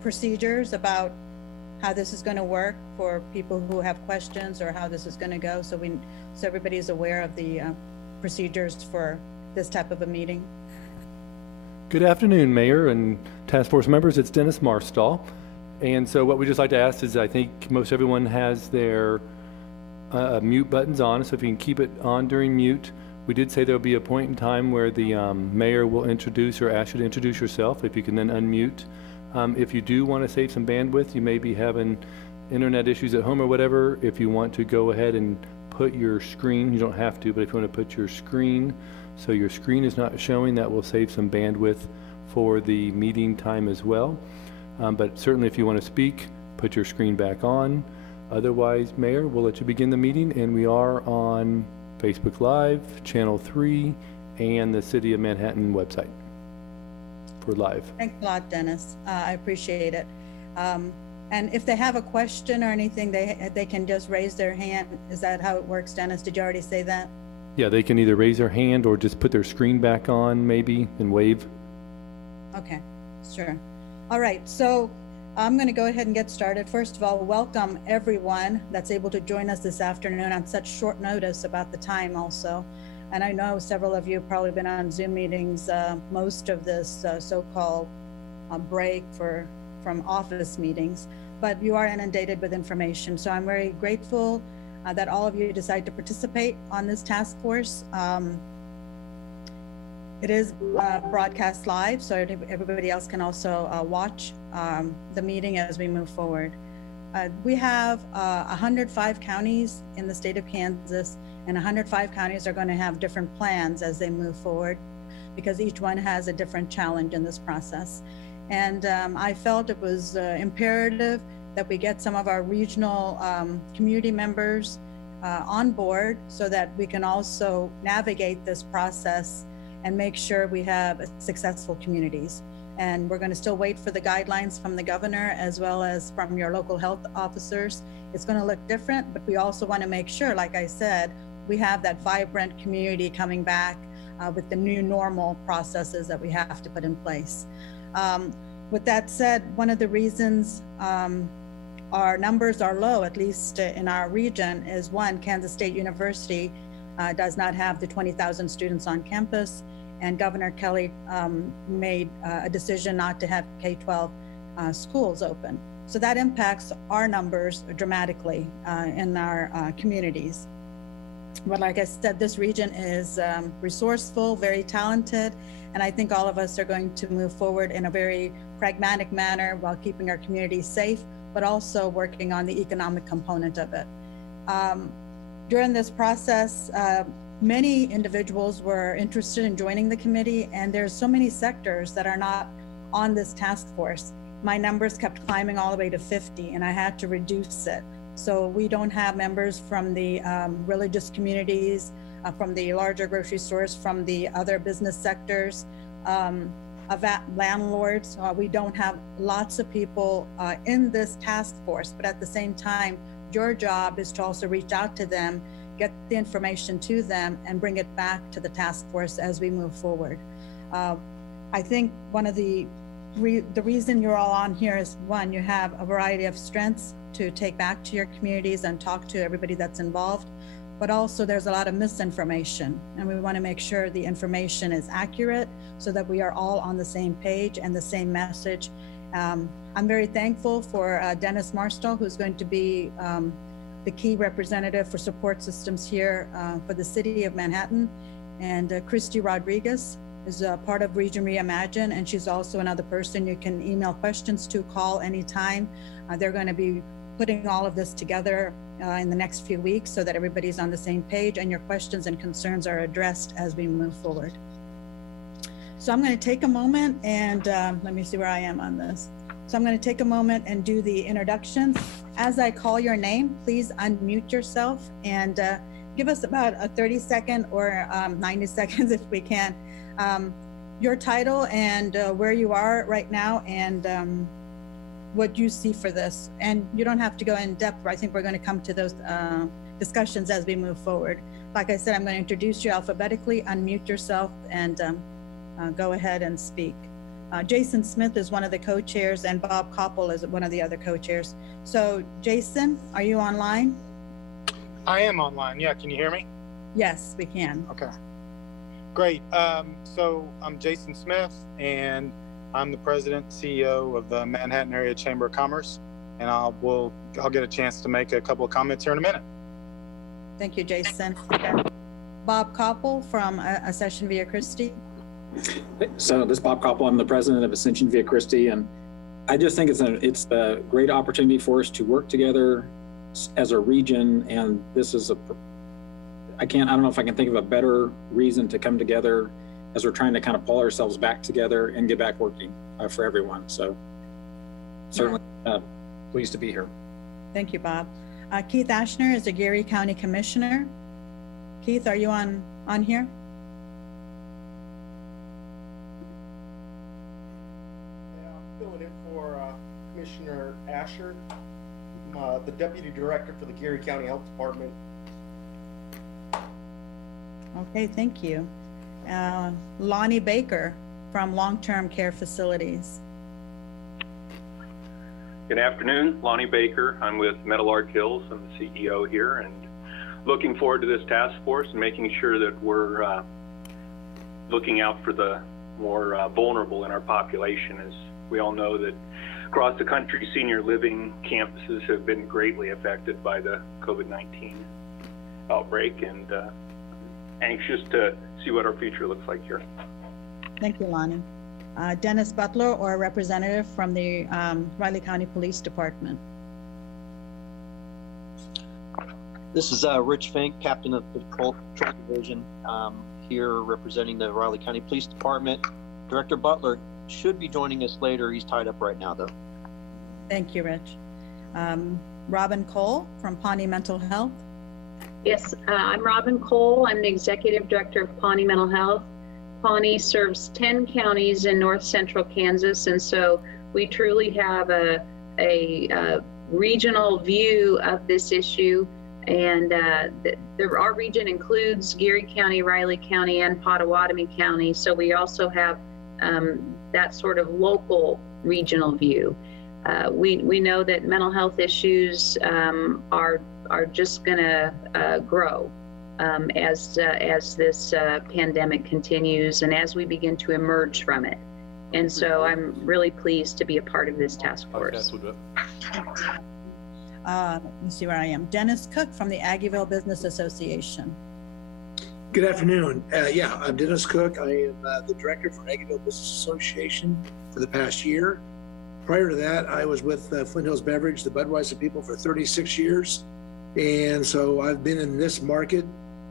procedures about how this is going to work for people who have questions or how this is going to go, so everybody is aware of the procedures for this type of a meeting. Good afternoon, Mayor and Task Force members. It's Dennis Marstall. And so what we just like to ask is, I think most everyone has their mute buttons on, so if you can keep it on during mute. We did say there'll be a point in time where the mayor will introduce or ask you to introduce yourself, if you can then unmute. If you do want to save some bandwidth, you may be having internet issues at home or whatever. If you want to go ahead and put your screen, you don't have to, but if you want to put your screen so your screen is not showing, that will save some bandwidth for the meeting time as well. But certainly if you want to speak, put your screen back on. Otherwise, Mayor, we'll let you begin the meeting, and we are on Facebook Live, Channel 3, and the City of Manhattan website for live. Thanks a lot, Dennis. I appreciate it. And if they have a question or anything, they can just raise their hand. Is that how it works, Dennis? Did you already say that? Yeah, they can either raise their hand or just put their screen back on maybe and wave. Okay, sure. All right, so I'm going to go ahead and get started. First of all, welcome everyone that's able to join us this afternoon on such short notice about the time also. And I know several of you have probably been on Zoom meetings most of this so-called break from office meetings, but you are inundated with information. So I'm very grateful that all of you decide to participate on this task force. It is broadcast live, so everybody else can also watch the meeting as we move forward. We have 105 counties in the state of Kansas, and 105 counties are going to have different plans as they move forward, because each one has a different challenge in this process. And I felt it was imperative that we get some of our regional community members on board so that we can also navigate this process and make sure we have successful communities. And we're going to still wait for the guidelines from the governor as well as from your local health officers. It's going to look different, but we also want to make sure, like I said, we have that vibrant community coming back with the new normal processes that we have to put in place. With that said, one of the reasons our numbers are low, at least in our region, is one, Kansas State University does not have the 20,000 students on campus, and Governor Kelly made a decision not to have K-12 schools open. So that impacts our numbers dramatically in our communities. But like I said, this region is resourceful, very talented, and I think all of us are going to move forward in a very pragmatic manner while keeping our community safe, but also working on the economic component of it. During this process, many individuals were interested in joining the committee, and there's so many sectors that are not on this task force. My numbers kept climbing all the way to 50, and I had to reduce it. So we don't have members from the religious communities, from the larger grocery stores, from the other business sectors, of landlords. We don't have lots of people in this task force, but at the same time, your job is to also reach out to them, get the information to them, and bring it back to the task force as we move forward. I think one of the reason you're all on here is, one, you have a variety of strengths to take back to your communities and talk to everybody that's involved, but also there's a lot of misinformation, and we want to make sure the information is accurate so that we are all on the same page and the same message. I'm very thankful for Dennis Marstall, who's going to be the key representative for support systems here for the city of Manhattan, and Christy Rodriguez is a part of Region Reimagine, and she's also another person you can email questions to, call anytime. They're going to be putting all of this together in the next few weeks so that everybody's on the same page and your questions and concerns are addressed as we move forward. So I'm going to take a moment and let me see where I am on this. So I'm going to take a moment and do the introductions. As I call your name, please unmute yourself and give us about a 30-second or 90 seconds if we can. Your title and where you are right now, and what you see for this. And you don't have to go in depth. I think we're going to come to those discussions as we move forward. Like I said, I'm going to introduce you alphabetically, unmute yourself, and go ahead and speak. Jason Smith is one of the co-chairs, and Bob Koppel is one of the other co-chairs. So Jason, are you online? I am online. Yeah, can you hear me? Yes, we can. Okay, great. So I'm Jason Smith, and I'm the president and CEO of the Manhattan Area Chamber of Commerce, and I'll get a chance to make a couple of comments here in a minute. Thank you, Jason. Bob Koppel from Ascension Via Christi. So this is Bob Koppel. I'm the president of Ascension Via Christi, and I just think it's a great opportunity for us to work together as a region. And this is I don't know if I can think of a better reason to come together as we're trying to kind of pull ourselves back together and get back working for everyone. So certainly pleased to be here. Thank you, Bob. Keith Ashner is the Geary County Commissioner. Keith, are you on here? Yeah, I'm filling in for Commissioner Asher. I'm the Deputy Director for the Geary County Health Department. Okay, thank you. Lonnie Baker from Long-Term Care Facilities. Good afternoon, Lonnie Baker. I'm with Meadowlark Hills. I'm the CEO here, and looking forward to this task force and making sure that we're looking out for the more vulnerable in our population. As we all know that across the country, senior living campuses have been greatly affected by the COVID-19 outbreak, and anxious to see what our future looks like here. Thank you, Lonnie. Dennis Butler, or a representative from the Riley County Police Department. This is Rich Fink, Captain of the Patrol Division, here representing the Riley County Police Department. Director Butler should be joining us later. He's tied up right now, though. Thank you, Rich. Robin Cole from Pawnee Mental Health. Yes, I'm Robin Cole. I'm the Executive Director of Pawnee Mental Health. Pawnee serves 10 counties in north central Kansas, and so we truly have a regional view of this issue. And our region includes Geary County, Riley County, and Pottawatomie County. So we also have that sort of local regional view. We know that mental health issues are just going to grow as this pandemic continues and as we begin to emerge from it. And so I'm really pleased to be a part of this task force. Let me see where I am. Dennis Cook from the Aggieville Business Association. Good afternoon. I'm Dennis Cook. I am the director for Aggieville Business Association for the past year. Prior to that, I was with Flint Hills Beverage, the Budweiser people, for 36 years. And so I've been in this market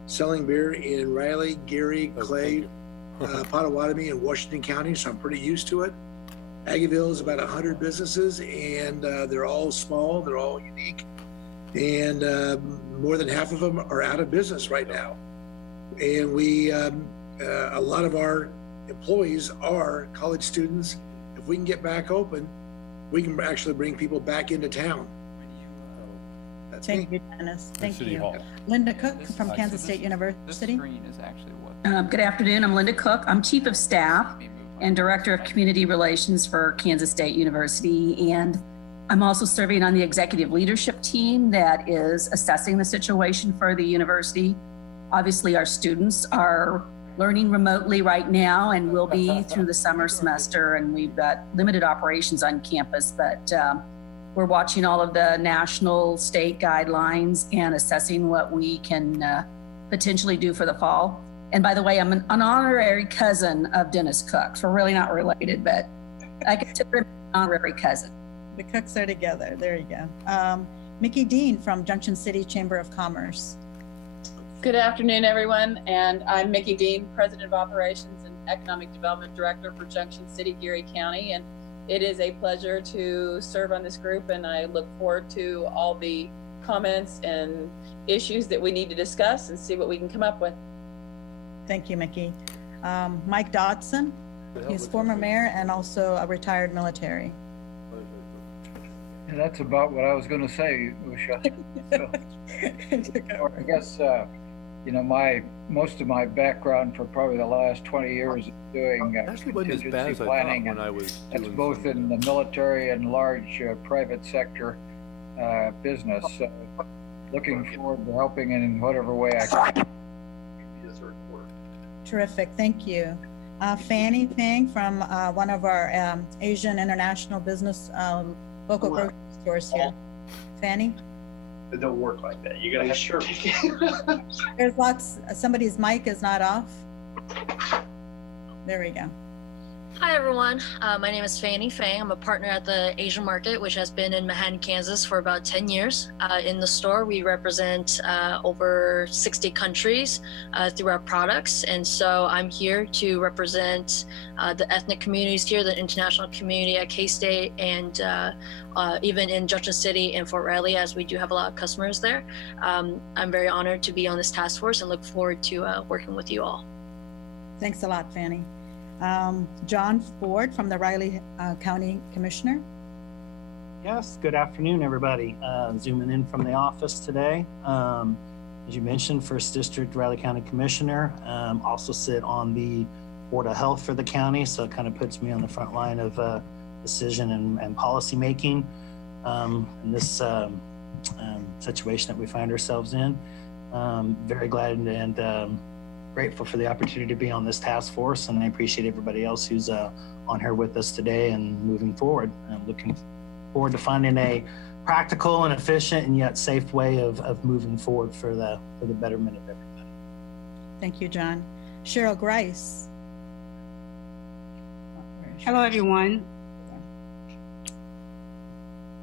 selling beer in Riley, Geary, Clay, Pottawatomie, and Washington County, so I'm pretty used to it. Aggieville is about 100 businesses, and they're all small, they're all unique, and more than half of them are out of business right now. And a lot of our employees are college students. If we can get back open, we can actually bring people back into town. Thank you, Dennis. Thank you. Linda Cook from Kansas State University. Good afternoon. I'm Linda Cook. I'm Chief of Staff and Director of Community Relations for Kansas State University. And I'm also serving on the executive leadership team that is assessing the situation for the university. Obviously, our students are learning remotely right now and will be through the summer semester. And we've got limited operations on campus, but we're watching all of the national, state guidelines and assessing what we can potentially do for the fall. And by the way, I'm an honorary cousin of Dennis Cook. So we're really not related, but I consider him an honorary cousin. The Cooks are together. There you go. Mickey Dean from Junction City Chamber of Commerce. Good afternoon, everyone. And I'm Mickey Dean, President of Operations and Economic Development Director for Junction City, Geary County. And it is a pleasure to serve on this group, and I look forward to all the comments and issues that we need to discuss and see what we can come up with. Thank you, Mickey. Mike Dodson, he's former mayor and also a retired military. Yeah, that's about what I was going to say, Usha. So, I guess you know, most of my background for probably the last 20 years is doing Actually, wasn't as bad contingency as I planning, thought and when I was that's doing both some, in the military and large private sector business. So looking forward to helping in whatever way I can. Terrific, thank you. Fanny Fang from one of our Asian International Business local grocery stores here. Fanny? It don't work like that. You gotta have sure. There's lots, somebody's mic is not off. There we go. Hi everyone, my name is Fanny Fang. I'm a partner at the Asian Market, which has been in Manhattan, Kansas for about 10 years. In the store, we represent over 60 countries through our products. And so I'm here to represent the ethnic communities here, the international community at K-State, and even in Junction City and Fort Riley, as we do have a lot of customers there. I'm very honored to be on this task force and look forward to working with you all. Thanks a lot, Fanny. John Ford from the Riley County Commissioner. Yes, good afternoon, everybody. Zooming in from the office today. As you mentioned, First District Riley County Commissioner. Also sit on the Board of Health for the county, so it kind of puts me on the front line of decision and policy making in this situation that we find ourselves in. Very glad and grateful for the opportunity to be on this task force, and I appreciate everybody else who's on here with us today and moving forward. I'm looking forward to finding a practical and efficient and yet safe way of moving forward for the betterment of everybody. Thank you, John. Cheryl Grice. Hello, everyone.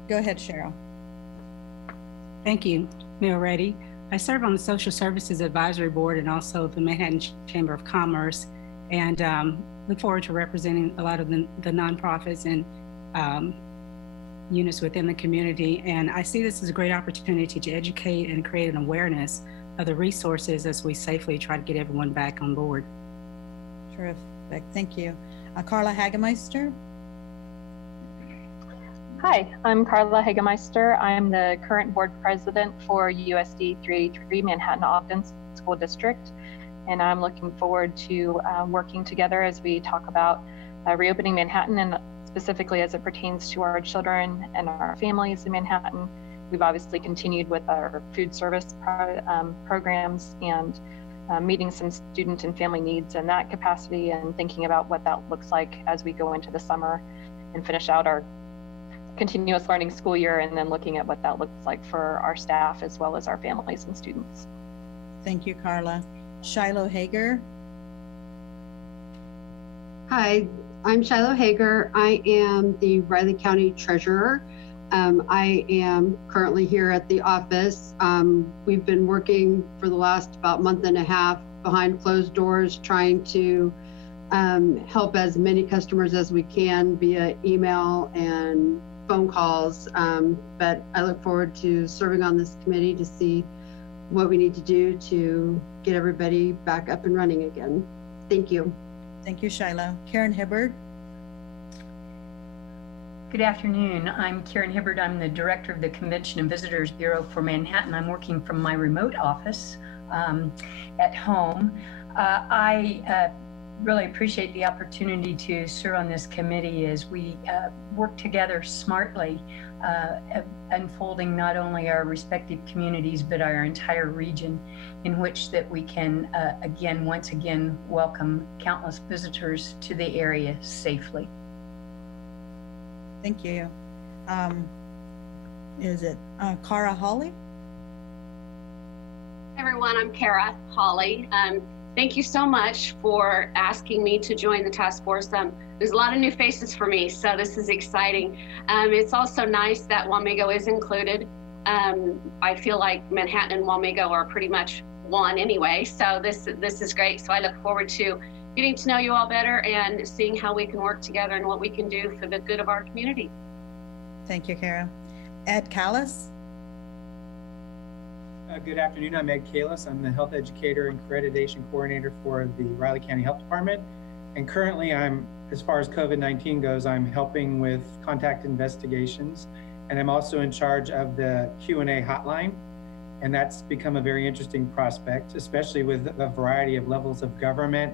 Go ahead, Cheryl. Thank you, Mayor Reddy. I serve on the Social Services Advisory Board and also the Manhattan Chamber of Commerce, and look forward to representing a lot of the nonprofits and units within the community. And I see this as a great opportunity to educate and create an awareness of the resources as we safely try to get everyone back on board. Terrific, thank you. Carla Hagemeister. Hi, I'm Carla Hagemeister. I'm the current board president for USD 383 Manhattan Ogden School District, and I'm looking forward to working together as we talk about reopening Manhattan, and specifically as it pertains to our children and our families in Manhattan. We've obviously continued with our food service programs and meeting some student and family needs in that capacity, and thinking about what that looks like as we go into the summer and finish out our continuous learning school year, and then looking at what that looks like for our staff as well as our families and students. Thank you, Carla. Shiloh Hager. Hi, I'm Shiloh Hager. I am the Riley County Treasurer. I am currently here at the office. We've been working for the last about month and a half behind closed doors, trying to help as many customers as we can via email and phone calls, but I look forward to serving on this committee to see what we need to do to get everybody back up and running again. Thank you. Thank you, Shiloh. Karen Hibber. Good afternoon. I'm Karen Hibber. I'm the director of the Convention and Visitors Bureau for Manhattan. I'm working from my remote office at home. I really appreciate the opportunity to serve on this committee as we work together smartly, unfolding not only our respective communities, but our entire region, in which that we can, once again, welcome countless visitors to the area safely. Thank you. Is it Cara Hawley? Hey everyone, I'm Kara Hawley. Thank you so much for asking me to join the task force. There's a lot of new faces for me, so this is exciting. It's also nice that Wamego is included. I feel like Manhattan and Wamego are pretty much one anyway, so this is great. So I look forward to getting to know you all better and seeing how we can work together and what we can do for the good of our community. Thank you, Kara. Ed Callis. Good afternoon, I'm Ed Kalis. I'm the Health Educator and Accreditation Coordinator for the Riley County Health Department. And currently as far as COVID-19 goes, I'm helping with contact investigations. And I'm also in charge of the Q&A hotline. And that's become a very interesting prospect, especially with a variety of levels of government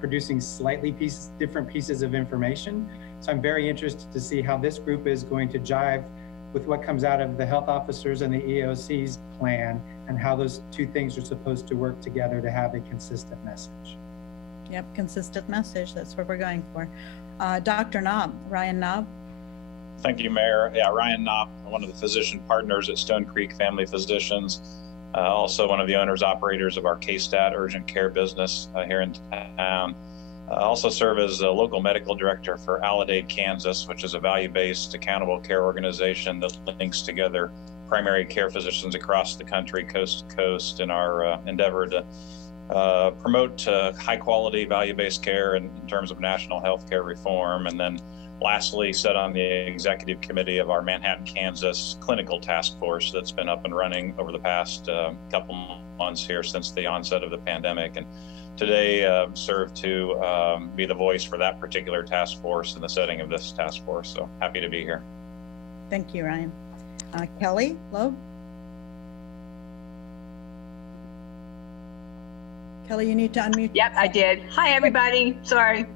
producing slightly different pieces of information. So I'm very interested to see how this group is going to jive with what comes out of the health officers and the EOC's plan, and how those two things are supposed to work together to have a consistent message. Yep, consistent message. That's what we're going for. Dr. Knob, Ryan Knob. Thank you, Mayor. Yeah, Ryan Knopp, one of the physician partners at Stone Creek Family Physicians, also one of the owners operators of our K-Stat urgent care business here in town. Also serve as a local medical director for Aledade, Kansas, which is a value-based accountable care organization that links together primary care physicians across the country, coast to coast, in our endeavor to promote high-quality value-based care in terms of national health care reform. And then lastly, sit on the executive committee of our Manhattan, Kansas clinical task force that's been up and running over the past couple months here since the onset of the pandemic. And today serve to be the voice for that particular task force in the setting of this task force. So happy to be here. Thank you, Ryan. Kelly Loeb. Kelly, you need to unmute. Yep, I did. Hi, everybody. Sorry.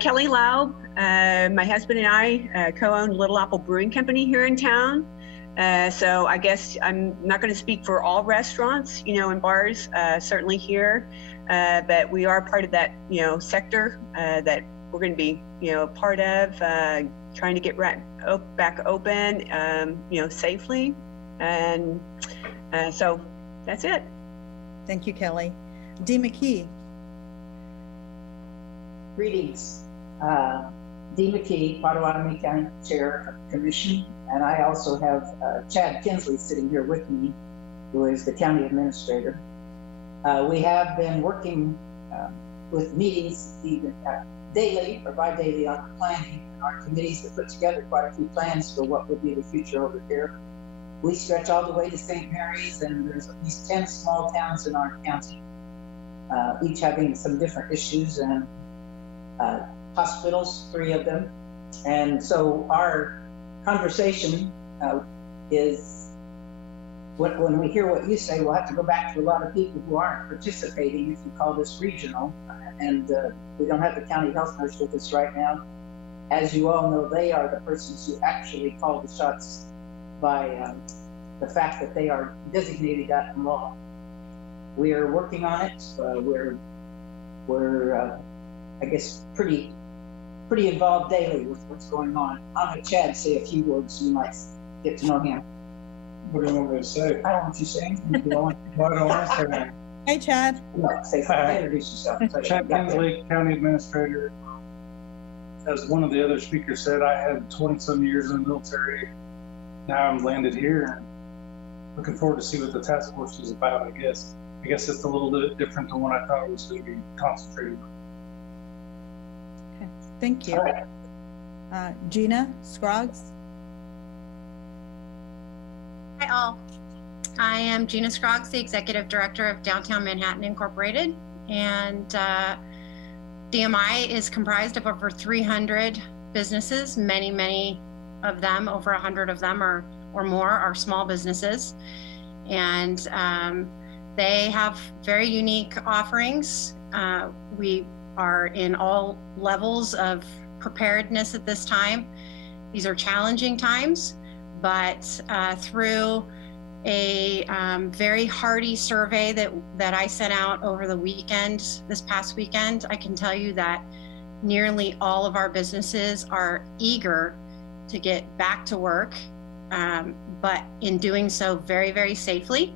Kelly Laub. My husband and I co-own Little Apple Brewing Company here in town. So I guess I'm not going to speak for all restaurants, and bars, certainly here. But we are part of that, sector that we're going to be, part of, trying to get back open, safely. And so that's it. Thank you, Kelly. Dee McKee. Greetings. Dee McKee, Potawatomi County Chair of the Commission, and I also have Chad Kinsley sitting here with me, who is the County Administrator. We have been working with meetings either daily or bi-daily on the planning. Our committees have put together quite a few plans for what will be the future over here. We stretch all the way to St. Mary's, and there's at least 10 small towns in our county, each having some different issues, and hospitals, 3 of them. And so our conversation is, when we hear what you say, we'll have to go back to a lot of people who aren't participating if you call this regional. And we don't have the county health nurse with us right now. As you all know, they are the persons who actually call the shots by the fact that they are designated that in law. We are working on it. We're I guess pretty involved daily with what's going on. I'll have Chad say a few words so you might get to know him. What do you want me to say? I don't want you saying anything. You don't want I don't want to say anything. Hey, Chad. Say something. Introduce yourself. Chad Kinsley, County Administrator. As one of the other speakers said, I had 20-some years in the military. Now I'm landed here. Looking forward to see what the task force is about, I guess. I guess it's a little bit different than what I thought it was going to be concentrated on. Okay, thank you. Gina Scroggs. Hi all. I am Gina Scroggs, the Executive Director of Downtown Manhattan Incorporated, and DMI is comprised of over 300 businesses. Many of them, over 100 of them or more, are small businesses, and they have very unique offerings. We are in all levels of preparedness at this time. These are challenging times, but through a very hearty survey that I sent out over the weekend, this past weekend, I can tell you that nearly all of our businesses are eager to get back to work, but in doing so very safely.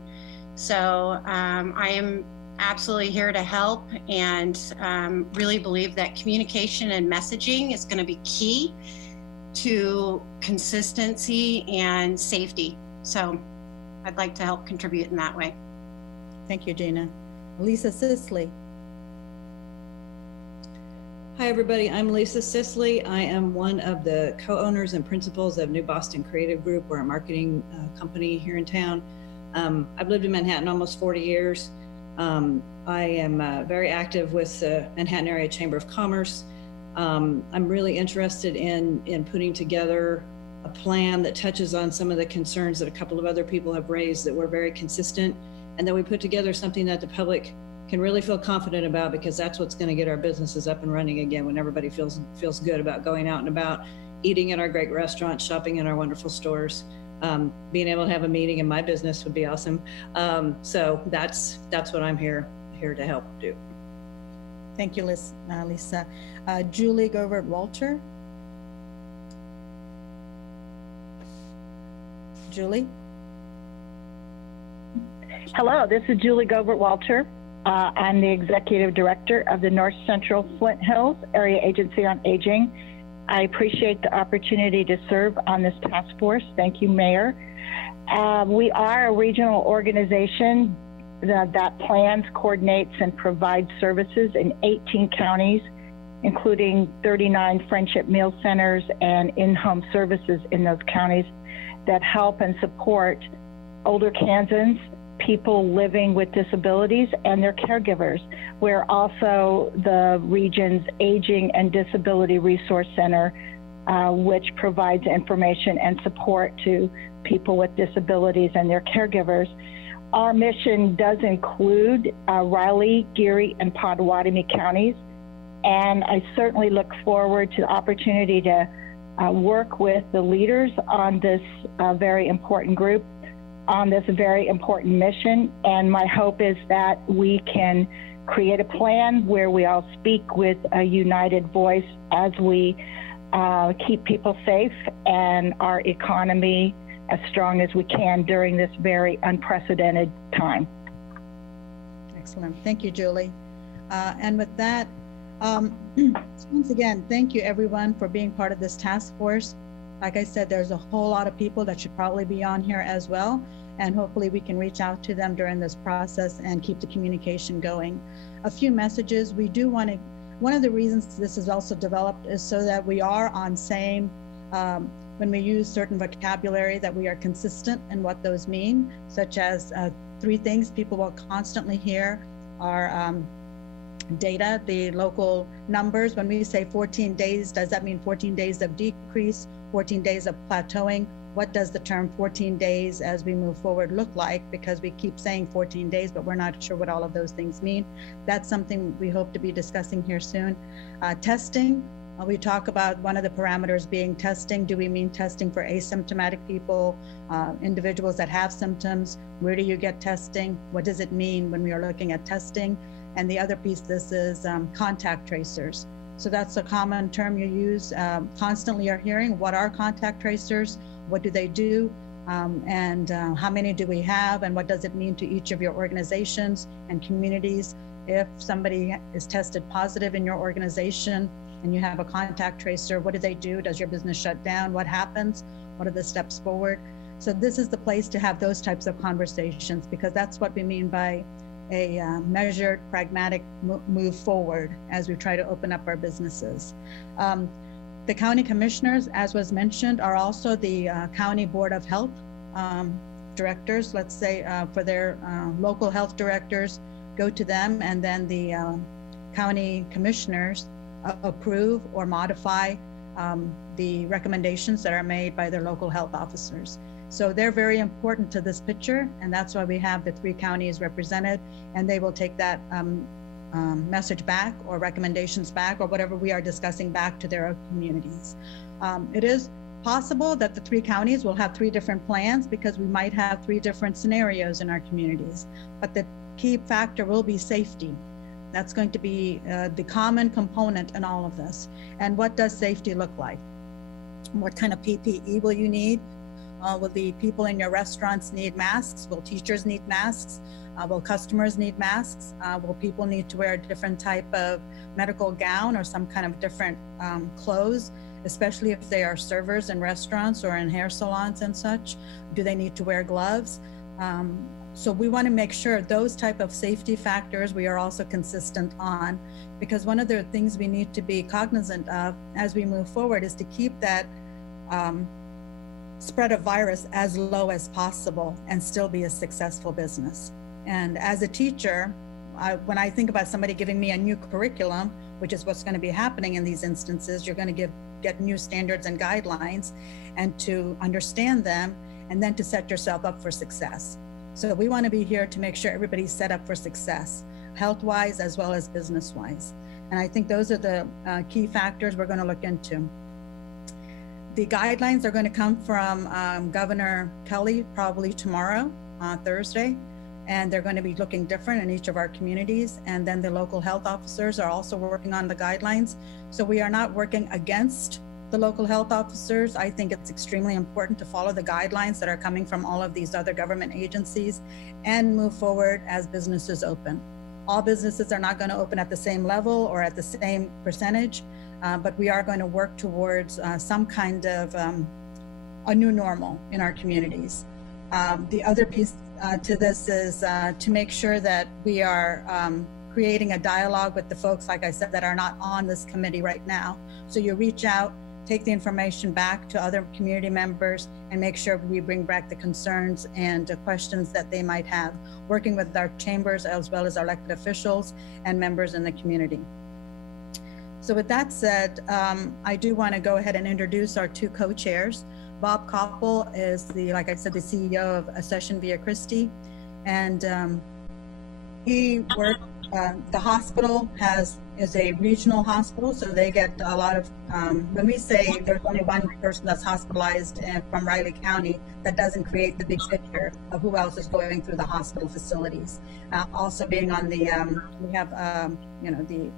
So I am absolutely here to help, and really believe that communication and messaging is going to be key to consistency and safety. So I'd like to help contribute in that way. Thank you, Gina. Lisa Sisley. Hi, everybody. I'm Lisa Sisley. I am one of the co-owners and principals of New Boston Creative Group. We're a marketing company here in town. I've lived in Manhattan almost 40 years. I am very active with the Manhattan Area Chamber of Commerce. I'm really interested in putting together a plan that touches on some of the concerns that a couple of other people have raised, that we're very consistent, and that we put together something that the public can really feel confident about, because that's what's going to get our businesses up and running again when everybody feels good about going out and about, eating in our great restaurants, shopping in our wonderful stores. Being able to have a meeting in my business would be awesome. So that's what I'm here to help do. Thank you, Lisa. Julie Govert-Walter. Julie? Hello, this is Julie Govert-Walter. I'm the Executive Director of the North Central Flint Hills Area Agency on Aging. I appreciate the opportunity to serve on this task force. Thank you, Mayor. We are a regional organization that plans, coordinates, and provides services in 18 counties, including 39 Friendship Meal Centers and in-home services in those counties that help and support older Kansans, people living with disabilities, and their caregivers. We're also the region's Aging and Disability Resource Center, which provides information and support to people with disabilities and their caregivers. Our mission does include Riley, Geary, and Potawatomi counties, and I certainly look forward to the opportunity to work with the leaders on this very important group, on this very important mission. And my hope is that we can create a plan where we all speak with a united voice as we keep people safe and our economy as strong as we can during this very unprecedented time. Excellent. Thank you, Julie. And with that, once again, thank you everyone for being part of this task force. Like I said, there's a whole lot of people that should probably be on here as well, and hopefully we can reach out to them during this process and keep the communication going. A few messages. We do want to, one of the reasons this is also developed is so that we are on same, when we use certain vocabulary, that we are consistent in what those mean, such as 3 things people will constantly hear are data, the local numbers. When we say 14 days, does that mean 14 days of decrease, 14 days of plateauing? What does the term 14 days as we move forward look like? Because we keep saying 14 days, but we're not sure what all of those things mean. That's something we hope to be discussing here soon. Testing, we talk about one of the parameters being testing. Do we mean testing for asymptomatic people, individuals that have symptoms? Where do you get testing? What does it mean when we are looking at testing? And the other piece, this is contact tracers. So that's a common term you use, constantly are hearing. What are contact tracers? What do they do? And how many do we have? And what does it mean to each of your organizations and communities? If somebody is tested positive in your organization and you have a contact tracer, what do they do? Does your business shut down? What happens? What are the steps forward? So this is the place to have those types of conversations, because that's what we mean by a measured, pragmatic move forward as we try to open up our businesses. The county commissioners, as was mentioned, are also the county board of health directors. Let's say for their local health directors, go to them, and then the county commissioners approve or modify the recommendations that are made by their local health officers. So they're very important to this picture, and that's why we have the 3 counties represented, and they will take that message back or recommendations back or whatever we are discussing back to their communities. It is possible that the 3 counties will have 3 different plans, because we might have 3 different scenarios in our communities, but the key factor will be safety. That's going to be the common component in all of this. And what does safety look like? What kind of PPE will you need? Will the people in your restaurants need masks? Will teachers need masks? Will customers need masks? Will people need to wear a different type of medical gown or some kind of different clothes, especially if they are servers in restaurants or in hair salons and such? Do they need to wear gloves? So we want to make sure those type of safety factors we are also consistent on, because one of the things we need to be cognizant of as we move forward is to keep that spread of virus as low as possible and still be a successful business. And as a teacher, when I think about somebody giving me a new curriculum, which is what's going to be happening in these instances, you're going to give get new standards and guidelines and to understand them, and then to set yourself up for success. So we want to be here to make sure everybody's set up for success, health-wise as well as business-wise. And I think those are the key factors we're going to look into. The guidelines are going to come from Governor Kelly probably tomorrow, Thursday, and they're going to be looking different in each of our communities. And then the local health officers are also working on the guidelines. So we are not working against the local health officers. I think it's extremely important to follow the guidelines that are coming from all of these other government agencies and move forward as businesses open. All businesses are not going to open at the same level or at the same percentage, but we are going to work towards some kind of a new normal in our communities. The other piece to this is to make sure that we are creating a dialogue with the folks, like I said, that are not on this committee right now. So you reach out, take the information back to other community members, and make sure we bring back the concerns and questions that they might have, working with our chambers as well as our elected officials and members in the community. So with that said, I do want to go ahead and introduce our two co-chairs. Bob Koppel is like I said, the CEO of Accession Via Christi, and he worked. The hospital is a regional hospital, so they get a lot of. When we say there's only one person that's hospitalized from Riley County, that doesn't create the big picture of who else is going through the hospital facilities. Also, being on the, we have the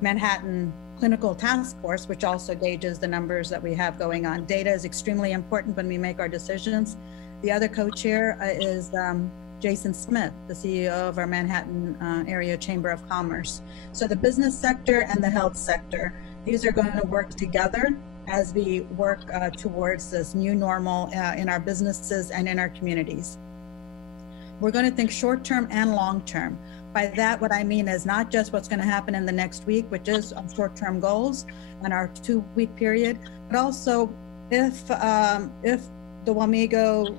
Manhattan Clinical Task Force, which also gauges the numbers that we have going on. Data is extremely important when we make our decisions. The other co-chair is Jason Smith, the CEO of our Manhattan Area Chamber of Commerce. So the business sector and the health sector, these are going to work together as we work towards this new normal in our businesses and in our communities. We're going to think short-term and long-term. By that, what I mean is not just what's going to happen in the next week, which is short-term goals and our 2-week period, but also if the Wamego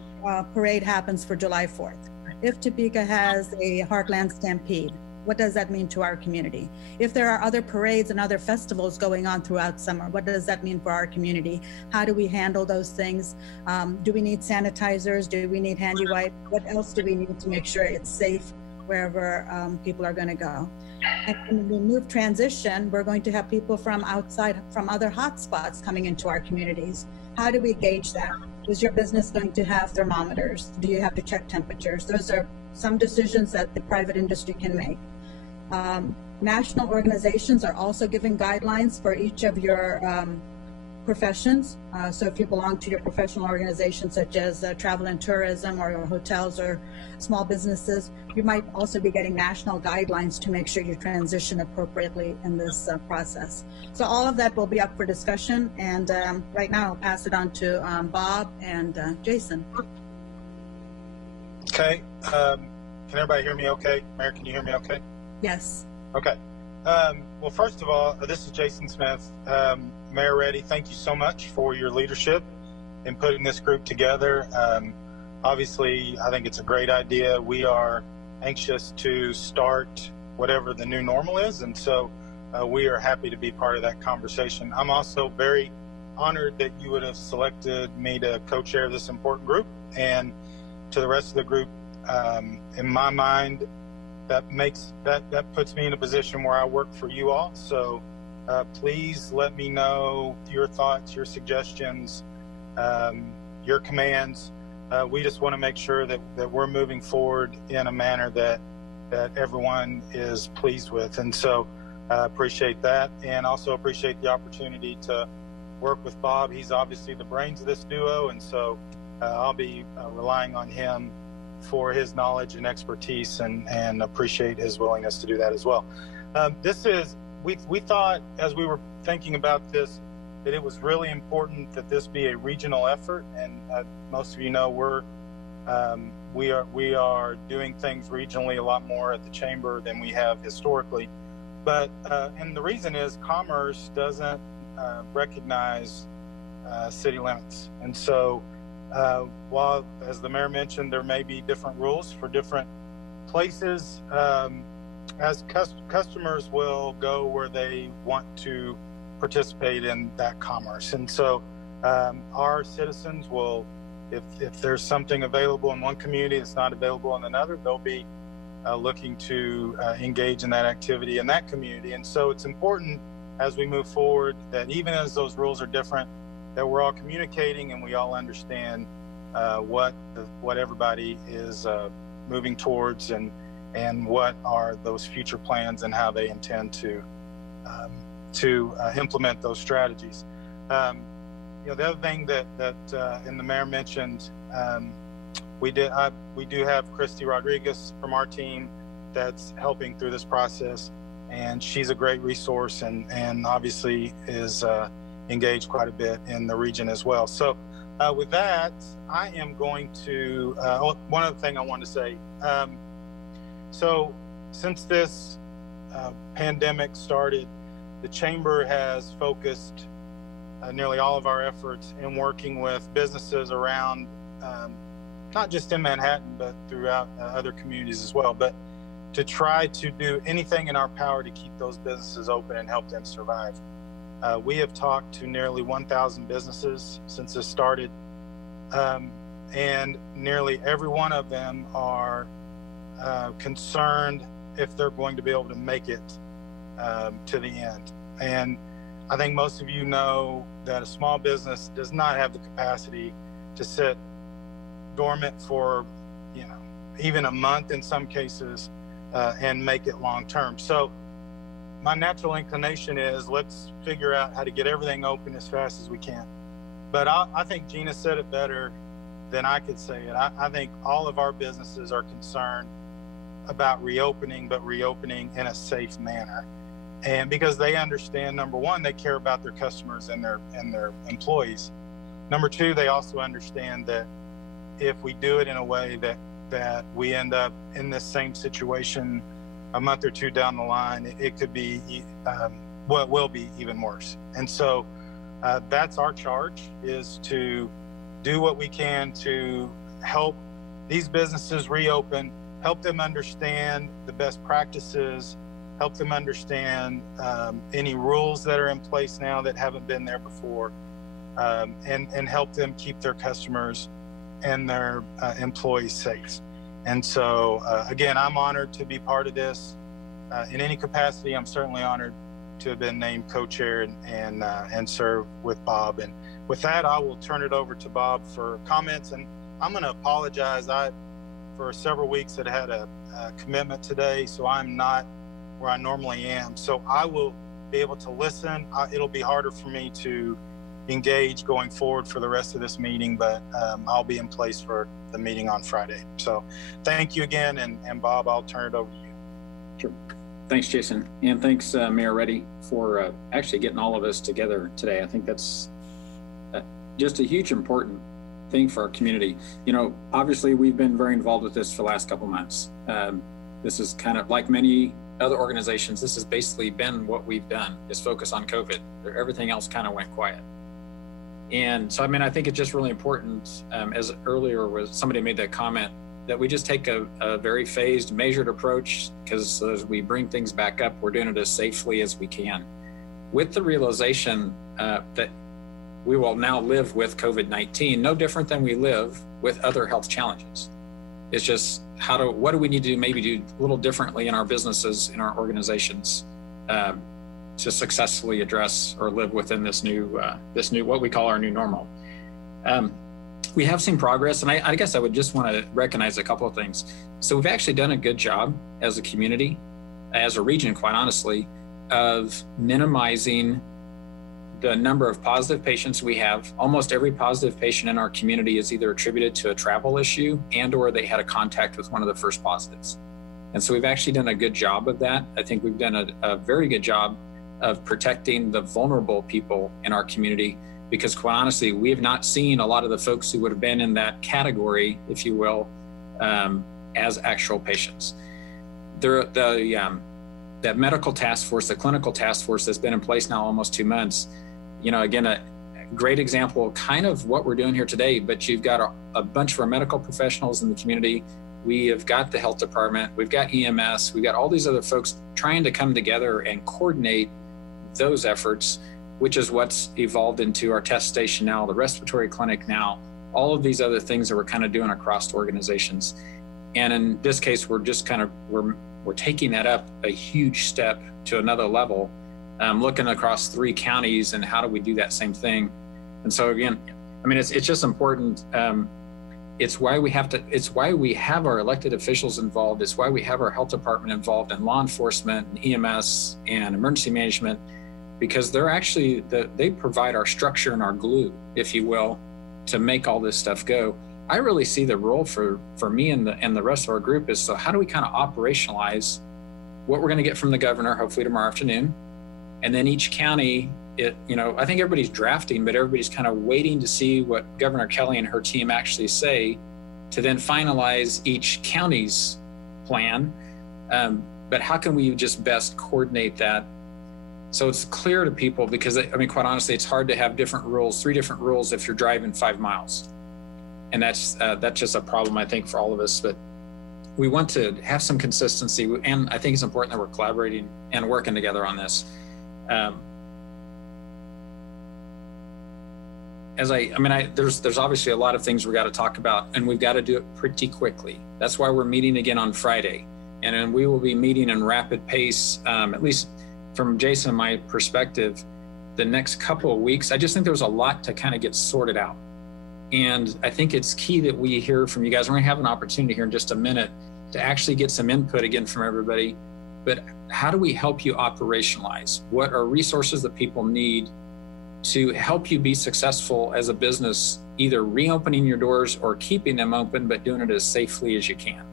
parade happens for July 4th, if Topeka has a Heartland Stampede, what does that mean to our community? If there are other parades and other festivals going on throughout summer, what does that mean for our community? How do we handle those things? Do we need sanitizers? Do we need handy wipes? What else do we need to make sure it's safe wherever people are going to go? And when we move transition, we're going to have people from outside, from other hotspots coming into our communities. How do we gauge that? Is your business going to have thermometers? Do you have to check temperatures? Those are some decisions that the private industry can make. National organizations are also giving guidelines for each of your professions. So if you belong to your professional organization, such as travel and tourism or hotels or small businesses, you might also be getting national guidelines to make sure you transition appropriately in this process. So all of that will be up for discussion. And right now I'll pass it on to Bob and Jason. Okay. Can everybody hear me okay? Mayor, can you hear me okay? Yes. Okay. Well, first of all, this is Jason Smith. Mayor Reddy, thank you so much for your leadership in putting this group together. Obviously, I think it's a great idea. We are anxious to start whatever the new normal is, and so we are happy to be part of that conversation. I'm also very honored that you would have selected me to co-chair this important group, and to the rest of the group, in my mind, that puts me in a position where I work for you all. So please let me know your thoughts, your suggestions, your commands. We just want to make sure that we're moving forward in a manner that everyone is pleased with. And so I appreciate that, and also appreciate the opportunity to work with Bob. He's obviously the brains of this duo, and so I'll be relying on him for his knowledge and expertise, and appreciate his willingness to do that as well. We thought, as we were thinking about this, that it was really important that this be a regional effort, and most of you know we are doing things regionally a lot more at the chamber than we have historically. But and the reason is commerce doesn't recognize city limits, and so while, as the mayor mentioned, there may be different rules for different places, as customers will go where they want to participate in that commerce. And so our citizens will, if there's something available in one community that's not available in another, they'll be looking to engage in that activity in that community. And so it's important as we move forward that even as those rules are different, that we're all communicating and we all understand what everybody is moving towards and what are those future plans and how they intend to implement those strategies. The other thing that and the mayor mentioned, we do have Christy Rodriguez from our team that's helping through this process, and she's a great resource and obviously is engaged quite a bit in the region as well. So with that, I am going to, one other thing I wanted to say. So since this pandemic started, the Chamber has focused nearly all of our efforts in working with businesses around, not just in Manhattan, but throughout other communities as well, but to try to do anything in our power to keep those businesses open and help them survive. We have talked to nearly 1,000 businesses since this started, and nearly every one of them are concerned if they're going to be able to make it to the end. And I think most of you know that a small business does not have the capacity to sit dormant for, even a month in some cases, and make it long term. So my natural inclination is let's figure out how to get everything open as fast as we can. But I think Gina said it better than I could say it. I think all of our businesses are concerned about reopening, but reopening in a safe manner. And because they understand, number one, they care about their customers and their employees. Number two, they also understand that if we do it in a way that we end up in this same situation a month or two down the line, it could be, it will be even worse. And so that's our charge, is to do what we can to help these businesses reopen, help them understand the best practices, help them understand any rules that are in place now that haven't been there before, and help them keep their customers and their employees safe. And so, again, I'm honored to be part of this. In any capacity, I'm certainly honored to have been named co-chair and serve with Bob. And with that, I will turn it over to Bob for comments. And I'm going to apologize. For several weeks, had a commitment today, so I'm not where I normally am. So I will be able to listen. It'll be harder for me to engage going forward for the rest of this meeting, but I'll be in place for the meeting on Friday. So thank you again, and Bob, I'll turn it over to you. Sure. Thanks, Jason. And thanks, Mayor Reddy, for actually getting all of us together today. I think that's just a huge important thing for our community. Obviously we've been very involved with this for the last couple months. This is kind of like many other organizations. This has basically been what we've done, is focus on COVID. Everything else kind of went quiet. And so, I think it's just really important, as earlier somebody made that comment, that we just take a very phased, measured approach, because as we bring things back up, we're doing it as safely as we can, with the realization that we will now live with COVID-19, no different than we live with other health challenges. It's just what do we need to maybe do a little differently in our businesses, in our organizations, to successfully address or live within this new what we call our new normal. We have seen progress, and I guess I would just want to recognize a couple of things. So we've actually done a good job as a community, as a region, quite honestly, of minimizing the number of positive patients we have. Almost every positive patient in our community is either attributed to a travel issue or they had a contact with one of the first positives. And so we've actually done a good job of that. I think we've done a very good job of protecting the vulnerable people in our community, because quite honestly, we have not seen a lot of the folks who would have been in that category, if you will, as actual patients. That medical task force, the clinical task force that's been in place now almost 2 months, again, a great example, kind of what we're doing here today, but you've got a bunch of our medical professionals in the community. We have got the health department, we've got EMS, we've got all these other folks trying to come together and coordinate those efforts which is what's evolved into our test station now, the respiratory clinic now, all of these other things that we're kind of doing across organizations. And in this case, we're just kind of, we're taking that up a huge step to another level, looking across 3 counties and how do we do that same thing. And so again, I mean, it's just important. It's why we have our elected officials involved. It's why we have our health department involved and law enforcement and EMS and emergency management, because they're actually, they provide our structure and our glue, if you will, to make all this stuff go. I really see the role for me and the rest of our group is, so how do we kind of operationalize what we're going to get from the governor, hopefully tomorrow afternoon, and then each county, I think everybody's drafting, but everybody's kind of waiting to see what Governor Kelly and her team actually say to then finalize each county's plan. But how can we just best coordinate that so it's clear to people? Because I mean, quite honestly, it's hard to have different rules, 3 different rules if you're driving 5 miles. And that's just a problem, I think, for all of us. But we want to have some consistency, and I think it's important that we're collaborating and working together on this. There's obviously a lot of things we got to talk about, and we've got to do it pretty quickly. That's why we're meeting again on Friday, and then we will be meeting in rapid pace, at least from Jason and my perspective, the next couple of weeks. I just think there's a lot to kind of get sorted out. And I think it's key that we hear from you guys. We're going to have an opportunity here in just a minute to actually get some input again from everybody. But how do we help you operationalize? What are resources that people need to help you be successful as a business, either reopening your doors or keeping them open, but doing it as safely as you can?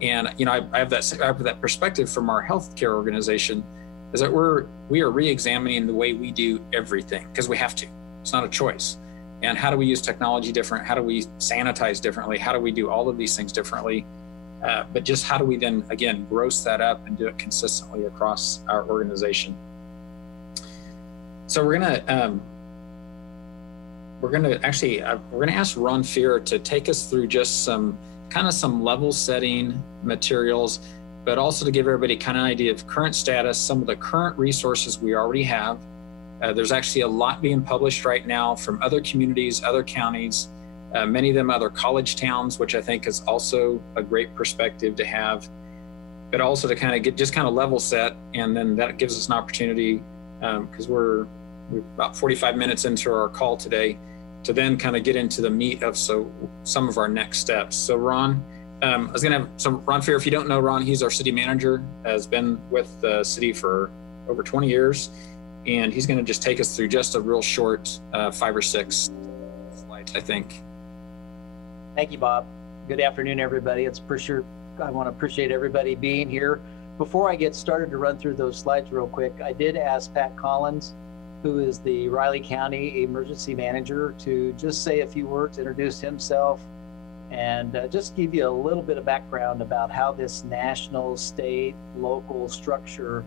And, I have that perspective from our healthcare organization, is that we are re-examining the way we do everything, because we have to. It's not a choice. And how do we use technology different? How do we sanitize differently? How do we do all of these things differently? But just how do we then, again, gross that up and do it consistently across our organization? So we're gonna ask Ron Fear to take us through just some level setting materials, but also to give everybody kind of an idea of current status, some of the current resources we already have. There's actually a lot being published right now from other communities, other counties, many of them other college towns, which I think is also a great perspective to have, but also to kind of level set. And then that gives us an opportunity, because we're about 45 minutes into our call today, to then kind of get into the meat of some of our next steps. So Ron, Ron Fear, if you don't know Ron, he's our city manager, has been with the city for over 20 years. And he's going to just take us through just a real short 5 or 6 slides, I think. Thank you, Bob. Good afternoon, everybody. I want to appreciate everybody being here. Before I get started to run through those slides real quick, I did ask Pat Collins, who is the Riley County Emergency Manager, to just say a few words, introduce himself, and just give you a little bit of background about how this national, state, local structure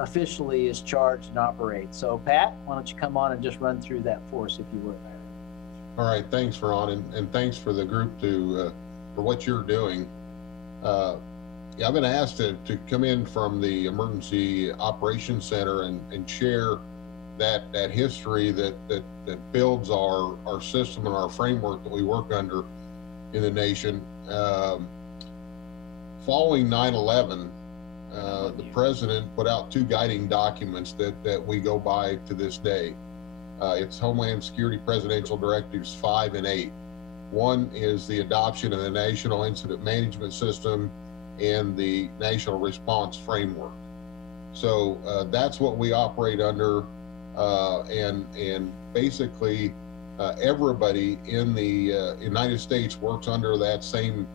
officially is charged and operates. So Pat, why don't you come on and just run through that for us, if you would. All right, thanks, Ron, and thanks for the group for what you're doing. I've been asked to come in from the Emergency Operations Center and share that history that builds our system and our framework that we work under in the nation. Following 9/11, the president put out 2 guiding documents that we go by to this day. It's Homeland Security Presidential Directives 5 and 8. One is the adoption of the National Incident Management System and the National Response Framework. So that's what we operate under, and basically everybody in the United States works under that same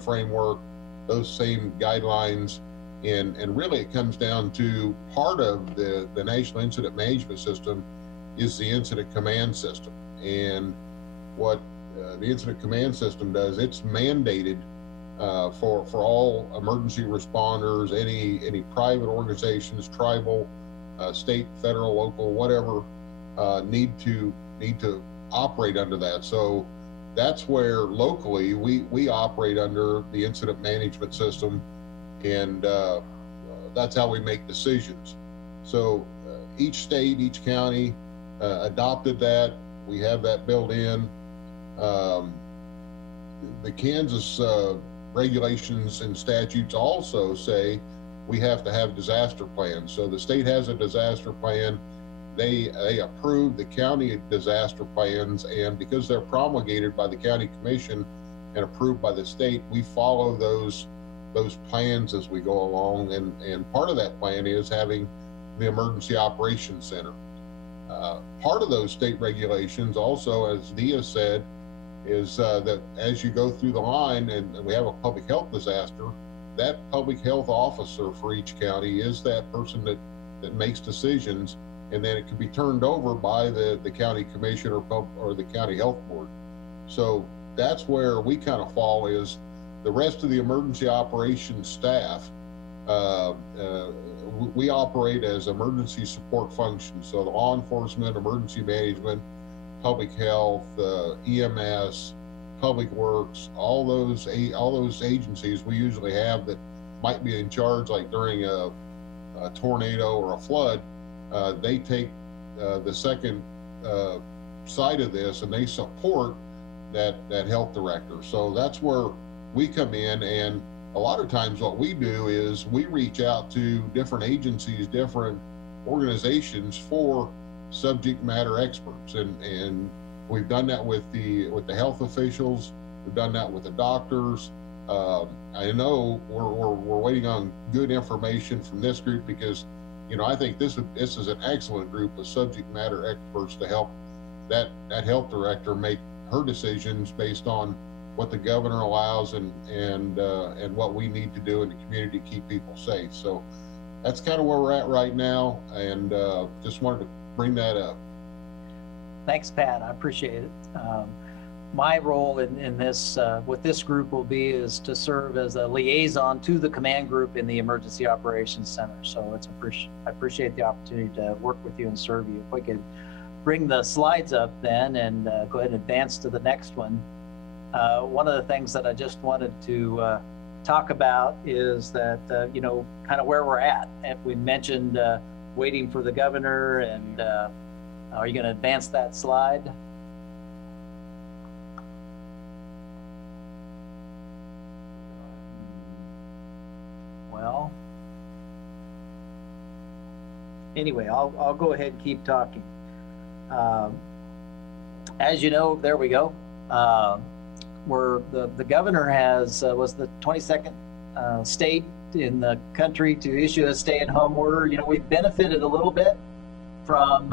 framework, those same guidelines. And really it comes down to part of the National Incident Management System is the Incident Command System. And what the Incident Command System does, it's mandated for all emergency responders, any private organizations, tribal, state, federal, local, whatever, need to operate under that. So that's where locally we operate under the Incident Management System, and that's how we make decisions. So each state, each county adopted that. We have that built in. The Kansas regulations and statutes also say we have to have disaster plans. So the state has a disaster plan. They approve the county disaster plans, and because they're promulgated by the county commission and approved by the state, we follow those plans as we go along. And part of that plan is having the Emergency Operations Center. Part of those state regulations also, as Dia said, is that as you go through the line and we have a public health disaster, that public health officer for each county is that person that makes decisions, and then it can be turned over by the county commission or the county health board. So that's where we kind of fall, is the rest of the emergency operations staff. We operate as emergency support functions. So the law enforcement, emergency management, public health, EMS, public works, all those agencies we usually have that might be in charge, like during a tornado or a flood, they take the second side of this, and they support that health director. So that's where we come in, and a lot of times what we do is we reach out to different agencies, different organizations for subject matter experts, and we've done that with the health officials. We've done that with the doctors. I know we're waiting on good information from this group, because I think this is an excellent group of subject matter experts to help that health director make her decisions based on what the governor allows and what we need to do in the community to keep people safe. So that's kind of where we're at right now, and just wanted to bring that up. Thanks, Pat. I appreciate it. My role in this with this group will be is to serve as a liaison to the command group in the Emergency Operations Center. So I appreciate the opportunity to work with you and serve you. If we could bring the slides up then and go ahead and advance to the next one. One of the things that I just wanted to talk about is that, kind of where we're at. And we mentioned waiting for the governor, and are you going to advance that slide? Well, anyway, I'll go ahead and keep talking. As you know, there we go. Where the governor was the 22nd state in the country to issue a stay-at-home order. We've benefited a little bit from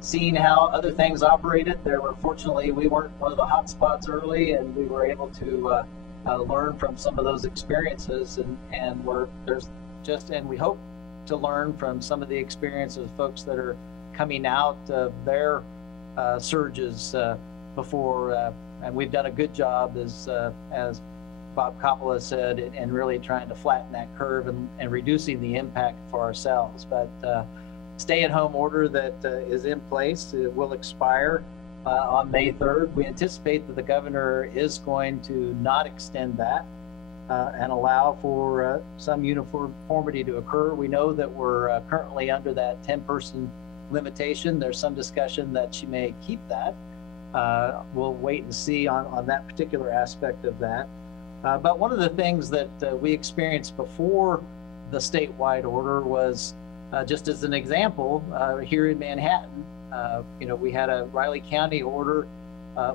seeing how other things operated. Fortunately, we weren't one of the hot spots early, and we were able to learn from some of those experiences, and we hope to learn from some of the experiences of folks that are coming out of their surges before. And we've done a good job, as Bob Coppola said, in really trying to flatten that curve and reducing the impact for ourselves. But stay-at-home order that is in place will expire on May 3rd. We anticipate that the governor is going to not extend that and allow for some uniformity to occur. We know that we're currently under that 10-person limitation. There's some discussion that she may keep that. We'll wait and see on that particular aspect of that. But one of the things that we experienced before the statewide order was, just as an example, here in Manhattan, we had a Riley County order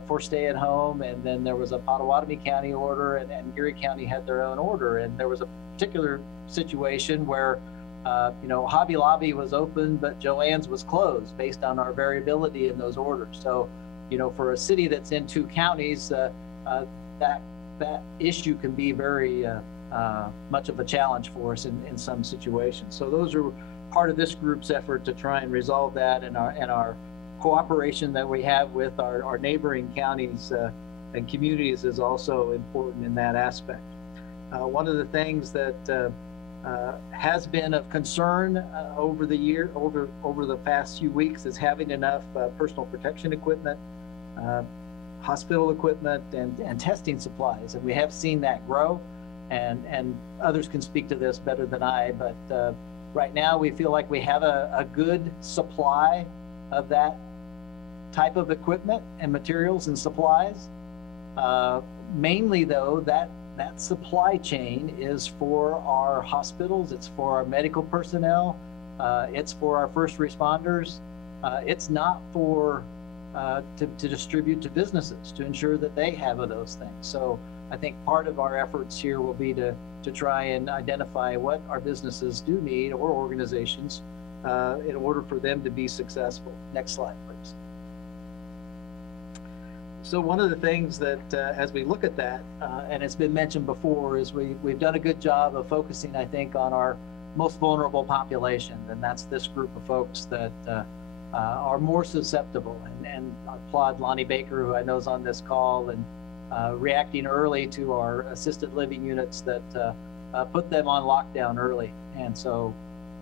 for stay at home, and then there was a Potawatomi County order, and Erie County had their own order. And there was a particular situation where Hobby Lobby was open, but Joann's was closed based on our variability in those orders. So for a city that's in two counties, that issue can be very much of a challenge for us in some situations. So those are part of this group's effort to try and resolve that, and our cooperation that we have with our neighboring counties and communities is also important in that aspect. One of the things that has been of concern over the past few weeks is having enough personal protection equipment, hospital equipment, and testing supplies. And we have seen that grow, and others can speak to this better than I, but Right now, we feel like we have a good supply of that type of equipment and materials and supplies. Mainly though, that supply chain is for our hospitals, it's for our medical personnel, it's for our first responders. It's not for to distribute to businesses to ensure that they have those things. So I think part of our efforts here will be to try and identify what our businesses do need, or organizations, in order for them to be successful. Next slide, please. So one of the things that, as we look at that, and it's been mentioned before, is we've done a good job of focusing, I think, on our most vulnerable population, and that's this group of folks that are more susceptible. And I applaud Lonnie Baker, who I know is on this call, and reacting early to our assisted living units that put them on lockdown early. And so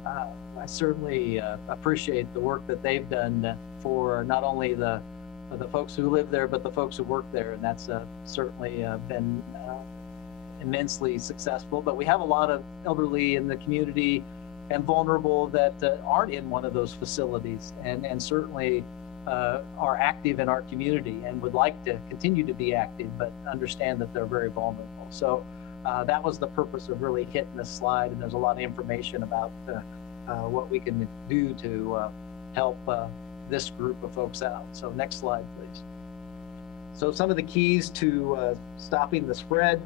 I certainly appreciate the work that they've done for not only the folks who live there, but the folks who work there. And that's certainly been immensely successful. But we have a lot of elderly in the community and vulnerable that aren't in one of those facilities, and certainly are active in our community and would like to continue to be active, but understand that they're very vulnerable. So that was the purpose of really hitting this slide, and there's a lot of information about what we can do to help this group of folks out. So next slide, please. So some of the keys to stopping the spread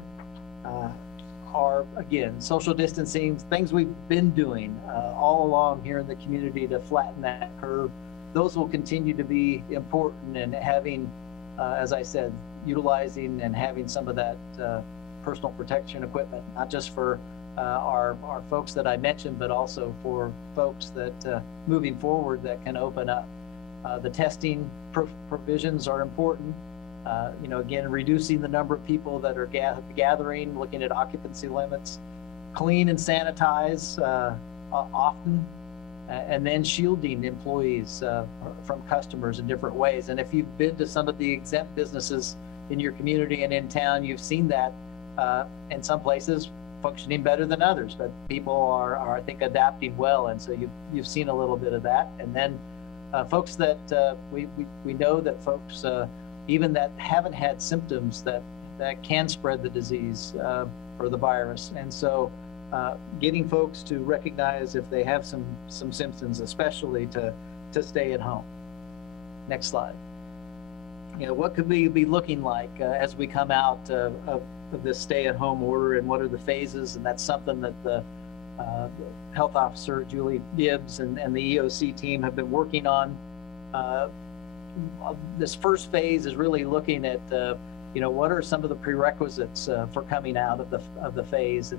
are, again, social distancing, things we've been doing all along here in the community to flatten that curve. Those will continue to be important, and having, as I said, utilizing and having some of that personal protection equipment, not just for our folks that I mentioned, but also for folks that moving forward that can open up. The testing provisions are important. Again, reducing the number of people that are gathering, looking at occupancy limits, clean and sanitize often, and then shielding employees from customers in different ways. And if you've been to some of the exempt businesses in your community and in town, you've seen that in some places functioning better than others, but people are I think, adapting well. And so you've seen a little bit of that. And then folks that we know that folks, even that haven't had symptoms, that can spread the disease or the virus. And so getting folks to recognize if they have some symptoms, especially to stay at home. Next slide. What could we be looking like as we come out of this stay-at-home order, and what are the phases? And that's something that the health officer, Julie Gibbs, and the EOC team have been working on. This first phase is really looking at, what are some of the prerequisites for coming out of the phase,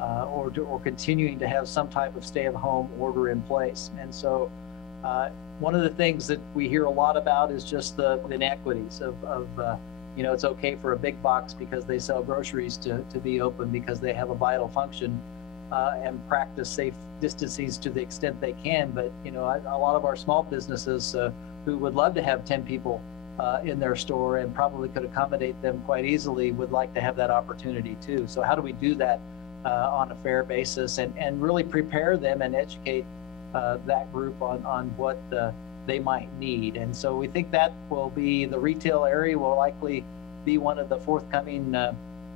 or continuing to have some type of stay-at-home order in place. And so one of the things that we hear a lot about is just the inequities of it's okay for a big box because they sell groceries to be open because they have a vital function and practice safe distancing to the extent they can. But, a lot of our small businesses who would love to have 10 people in their store and probably could accommodate them quite easily would like to have that opportunity too. So how do we do that on a fair basis and really prepare them and educate that group on what they might need? And so we think that will be, the retail area will likely be one of the forthcoming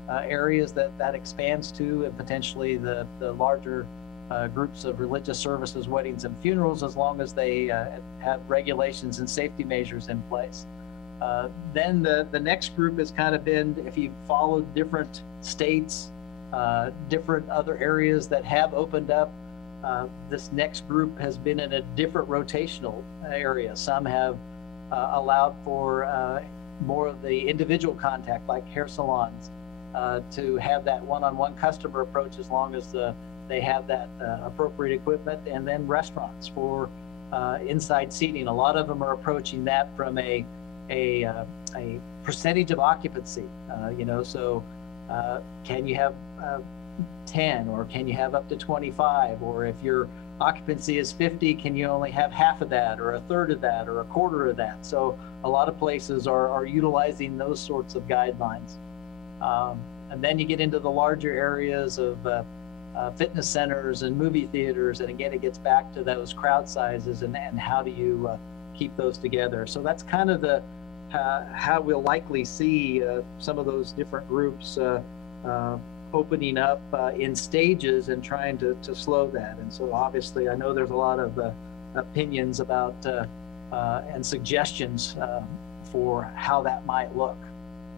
areas that expands to, and potentially the larger groups of religious services, weddings, and funerals, as long as they have regulations and safety measures in place. Then the next group has kind of been, if you followed different states, different other areas that have opened up, this next group has been in a different rotational area. Some have allowed for more of the individual contact, like hair salons, to have that one-on-one customer approach as long as they have that appropriate equipment, and then restaurants for inside seating. A lot of them are approaching that from a percentage of occupancy. So can you have 10, or can you have up to 25? Or if your occupancy is 50, can you only have half of that, or a third of that, or a quarter of that? So a lot of places are utilizing those sorts of guidelines. And then you get into the larger areas of fitness centers and movie theaters. And again, it gets back to those crowd sizes and how do you keep those together. So that's kind of the how we'll likely see some of those different groups opening up in stages and trying to slow that. And so obviously I know there's a lot of opinions about and suggestions for how that might look.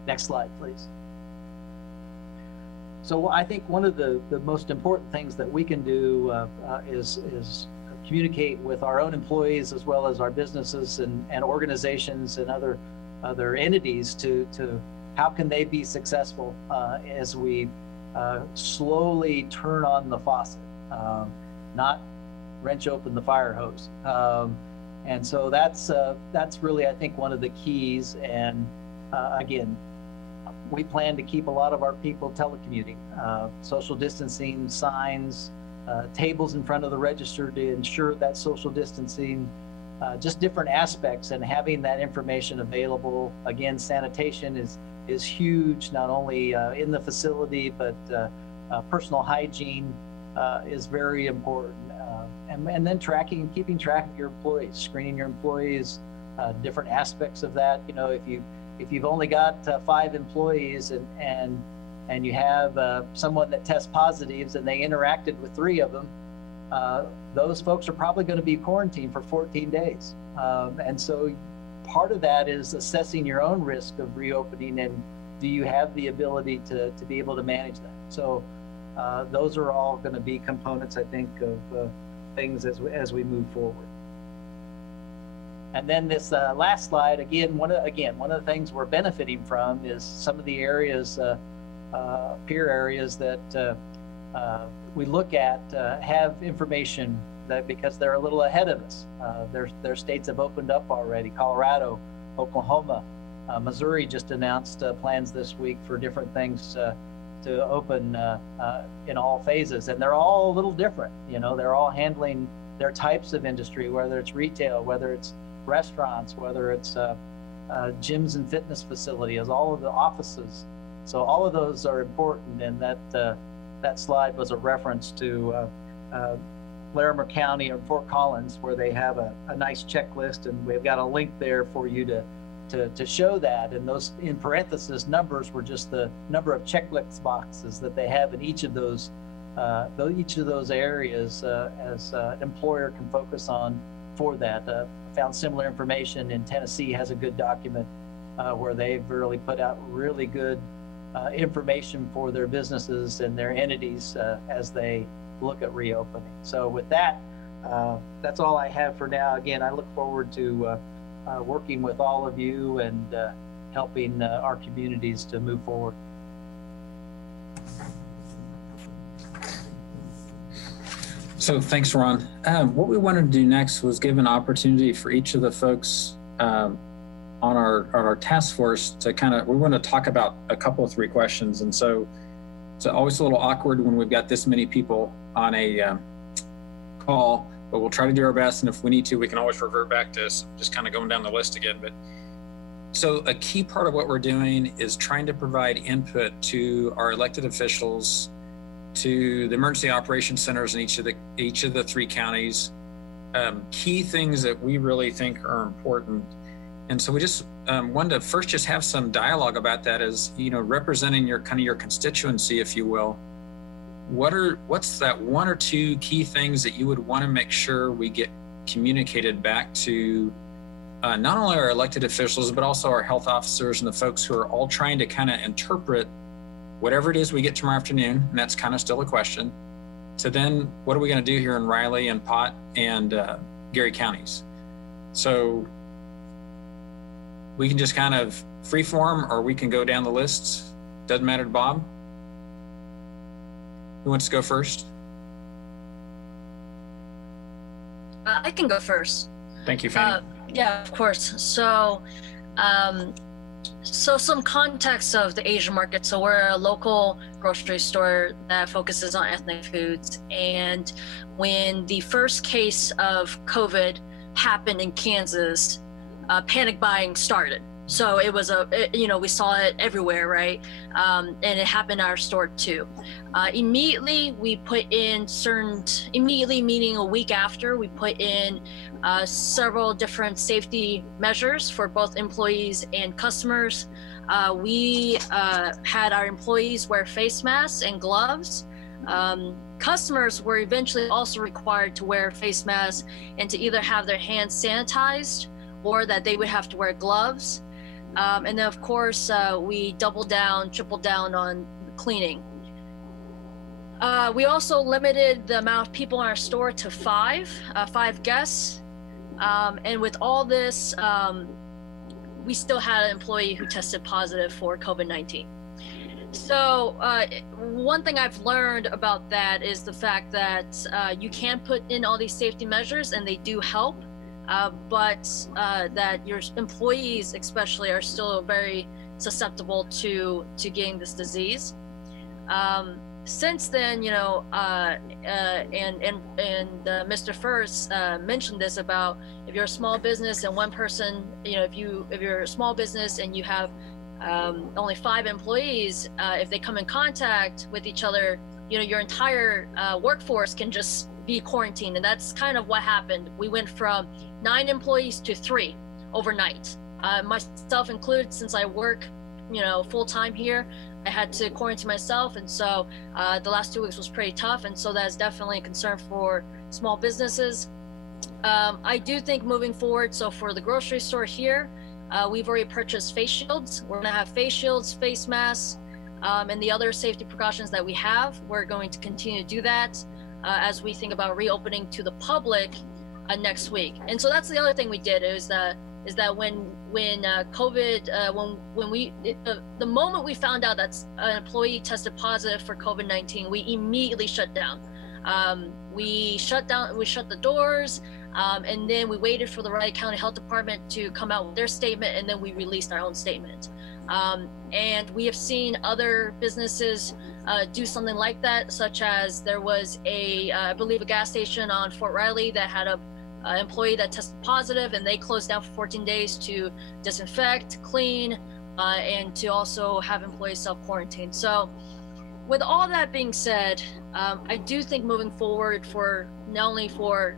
Next slide, please. So I think one of the most important things that we can do is communicate with our own employees as well as our businesses and organizations and other entities to how can they be successful as we slowly turn on the faucet, not wrench open the fire hose. And so that's really, I think, one of the keys. And again, we plan to keep a lot of our people telecommuting, social distancing signs, tables in front of the register to ensure that social distancing, just different aspects, and having that information available. Again, sanitation is huge, not only in the facility, but personal hygiene is very important. And then keeping track of your employees, screening your employees, different aspects of that. You know, if you've only got 5 employees and you have someone that tests positives and they interacted with 3 of them, those folks are probably going to be quarantined for 14 days. And so part of that is assessing your own risk of reopening, and do you have the ability to be able to manage that? So those are all going to be components, I think, of things as we move forward. And then this last slide, again, one of the things we're benefiting from is some of the areas, peer areas that we look at have information that because they're a little ahead of us. Their states have opened up already. Colorado, Oklahoma, Missouri just announced plans this week for different things to open in all phases, and they're all a little different. You know, they're all handling their types of industry, whether it's retail, whether it's restaurants, whether it's gyms and fitness facilities, all of the offices. So all of those are important, and that slide was a reference to Larimer County or Fort Collins, where they have a nice checklist, and we've got a link there for you to show that. And those in parentheses numbers were just the number of checklist boxes that they have in each of those areas as an employer can focus on for that. Found similar information in Tennessee has a good document where they've really put out really good information for their businesses and their entities as they look at reopening. So with that, that's all I have for now. Again, I look forward to working with all of you and helping our communities to move forward. So thanks, Ron. What we wanted to do next was give an opportunity for each of the folks on our task force to we want to talk about a couple of 3 questions. And so it's always a little awkward when we've got this many people on a call, but we'll try to do our best. And if we need to, we can always revert back to just kind of going down the list again. But so a key part of what we're doing is trying to provide input to our elected officials, to the emergency operations centers in each of the 3 counties, key things that we really think are important. And so we just wanted to first just have some dialogue about that, as representing your constituency, if you will. What's that 1 or 2 key things that you would want to make sure we get communicated back to not only our elected officials, but also our health officers and the folks who are all trying to kind of interpret whatever it is we get tomorrow afternoon, and that's kind of still a question, to then what are we going to do here in Riley and Pott and Geary counties? So we can just kind of free form, or we can go down the lists. Doesn't matter to Bob. Who wants to go first? I can go first. Thank you, Fanny. Yeah, of course. So some context of the Asian market. So we're a local grocery store that focuses on ethnic foods. And when the first case of COVID happened in Kansas, panic buying started. So it was we saw it everywhere, right? And it happened at our store too. Immediately, we put in immediately meaning a week after, we put in several different safety measures for both employees and customers. We had our employees wear face masks and gloves. Customers were eventually also required to wear face masks and to either have their hands sanitized or that they would have to wear gloves. And then, of course, we doubled down, tripled down on cleaning. We also limited the amount of people in our store to five guests. And with all this, we still had an employee who tested positive for COVID-19. So one thing I've learned about that is the fact that you can put in all these safety measures and they do help, but that your employees especially are still very susceptible to getting this disease. Since then, Mr. First mentioned this about if you're a small business and one person, if you're a small business and you have only 5 employees, if they come in contact with each other, your entire workforce can just be quarantined. And that's kind of what happened. We went from 9 employees to 3 overnight. Myself included, since I work, full time here, I had to quarantine myself. And so the last 2 weeks was pretty tough. And so that's definitely a concern for small businesses. I do think moving forward, so for the grocery store here, we've already purchased face shields. We're gonna have face shields, face masks, and the other safety precautions that we have. We're going to continue to do that as we think about reopening to the public next week. And so that's the other thing we did is that when COVID, the moment we found out that an employee tested positive for COVID-19, we immediately shut down. We shut the doors, and then we waited for the Riley County Health Department to come out with their statement, and then we released our own statement. And we have seen other businesses do something like that, such as there was I believe a gas station on Fort Riley that had a employee that tested positive, and they closed down for 14 days to disinfect, clean, and to also have employees self-quarantine. So with all that being said, I do think moving forward for not only for,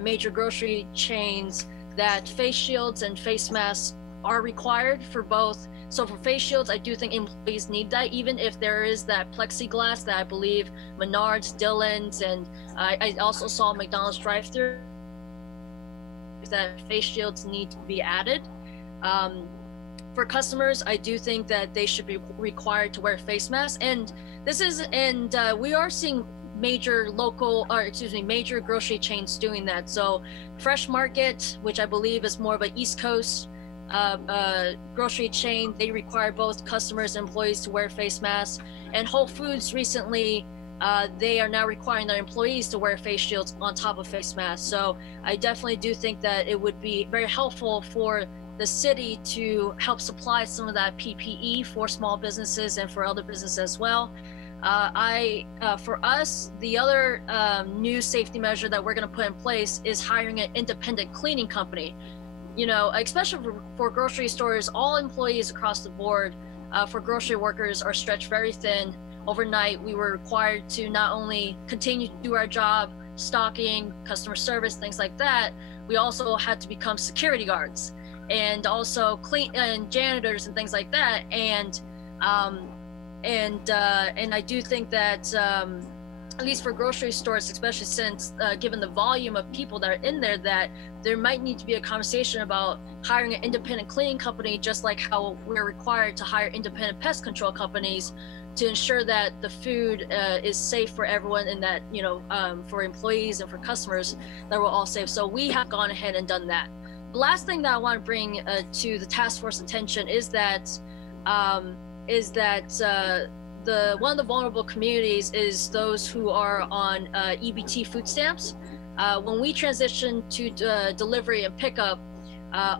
major grocery chains, that face shields and face masks are required for both. So for face shields, I do think employees need that, even if there is that plexiglass that I believe Menards, Dillon's, and I also saw McDonald's drive-thru, that face shields need to be added. For customers, I do think that they should be required to wear face masks. And we are seeing major grocery chains doing that. So Fresh Market, which I believe is more of an East Coast grocery chain, they require both customers and employees to wear face masks. And Whole Foods recently, they are now requiring their employees to wear face shields on top of face masks. So I definitely do think that it would be very helpful for the city to help supply some of that PPE for small businesses and for other businesses as well. For us, the other new safety measure that we're going to put in place is hiring an independent cleaning company. Especially for grocery stores, all employees across the board for grocery workers are stretched very thin. Overnight, we were required to not only continue to do our job, stocking, customer service, things like that, we also had to become security guards and also clean and janitors and things like that. And I do think that at least for grocery stores, especially since given the volume of people that are in there, that there might need to be a conversation about hiring an independent cleaning company, just like how we're required to hire independent pest control companies to ensure that the food is safe for everyone, and that, for employees and for customers, that we're all safe. So we have gone ahead and done that. The last thing that I want to bring to the task force attention is that one of the vulnerable communities is those who are on EBT food stamps. When we transition to delivery and pickup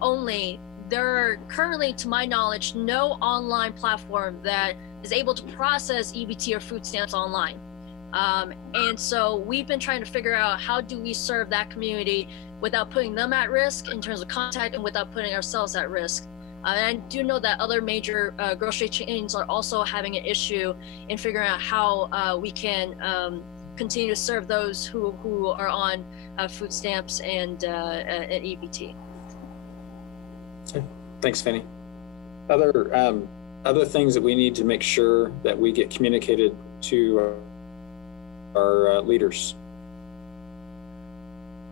only, there are currently, to my knowledge, no online platform that is able to process EBT or food stamps online. And so we've been trying to figure out how do we serve that community without putting them at risk in terms of contact and without putting ourselves at risk. And I do know that other major grocery chains are also having an issue in figuring out how we can continue to serve those who are on food stamps and EBT. Okay. Thanks, Fanny. Other things that we need to make sure that we get communicated to our leaders.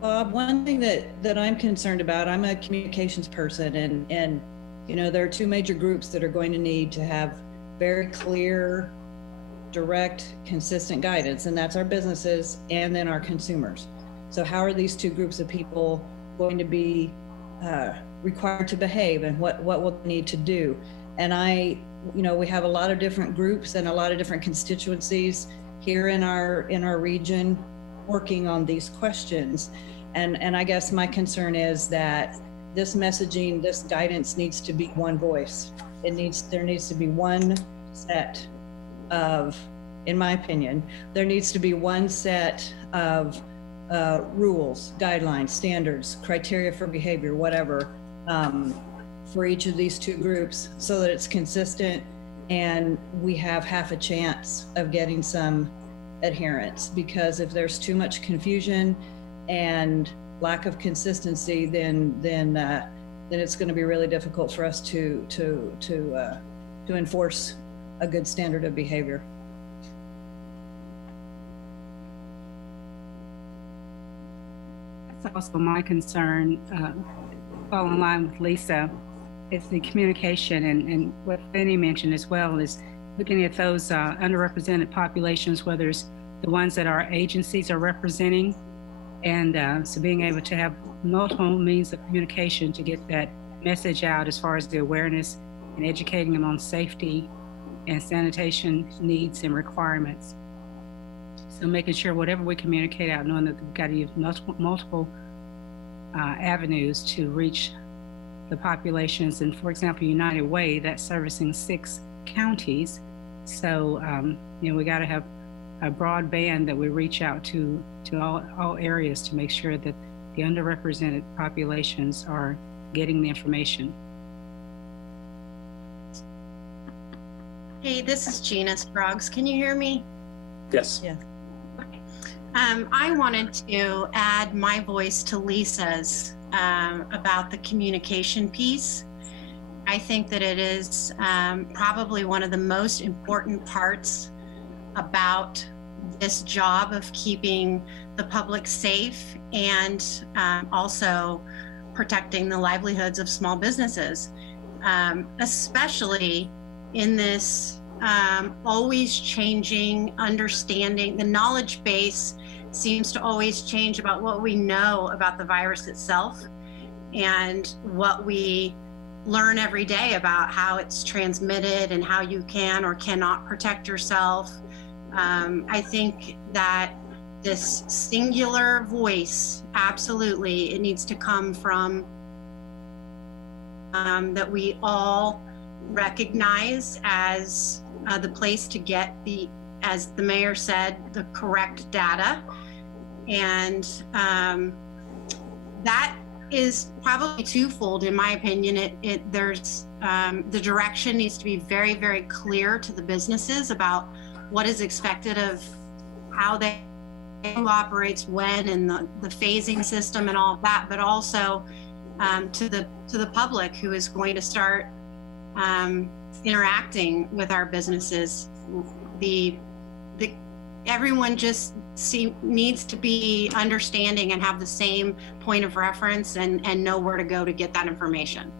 Bob, one thing that I'm concerned about, I'm a communications person, and you know, there are two major groups that are going to need to have very clear, direct, consistent guidance, and that's our businesses and then our consumers. So how are these two groups of people going to be required to behave, and what will they need to do? And you know, we have a lot of different groups and a lot of different constituencies here in our region working on these questions. And I guess my concern is that this messaging, this guidance needs to be one voice. There needs to be one set of, in my opinion, there needs to be one set of rules, guidelines, standards, criteria for behavior, whatever, for each of these two groups, so that it's consistent and we have half a chance of getting some adherence. Because if there's too much confusion and lack of consistency, then it's going to be really difficult for us to enforce a good standard of behavior. That's also my concern, fall in line with Lisa. It's the communication, and what Fanny mentioned as well is looking at those underrepresented populations, whether it's the ones that our agencies are representing, and so being able to have multiple means of communication to get that message out as far as the awareness and educating them on safety and sanitation needs and requirements. So making sure whatever we communicate out, knowing that we've got to use multiple avenues to reach the populations. And for example, United Way, that's servicing 6 counties. So, you know, we got to have a broad band that we reach out to all areas to make sure that the underrepresented populations are getting the information. Hey, this is Gina Scroggs. Can you hear me? Yes. Yeah. I wanted to add my voice to Lisa's about the communication piece. I think that it is probably one of the most important parts about this job of keeping the public safe and also protecting the livelihoods of small businesses, especially in this always changing understanding. The knowledge base seems to always change about what we know about the virus itself and what we learn every day about how it's transmitted and how you can or cannot protect yourself. I think that this singular voice, absolutely, it needs to come from that we all recognize as the place to get the, as the mayor said, the correct data. And that is probably twofold, in my opinion. There's the direction needs to be very, very clear to the businesses about what is expected of how they, who operates when, and the phasing system and all of that, but also to the public who is going to start interacting with our businesses. Everyone just needs to be understanding and have the same point of reference and know where to go to get that information.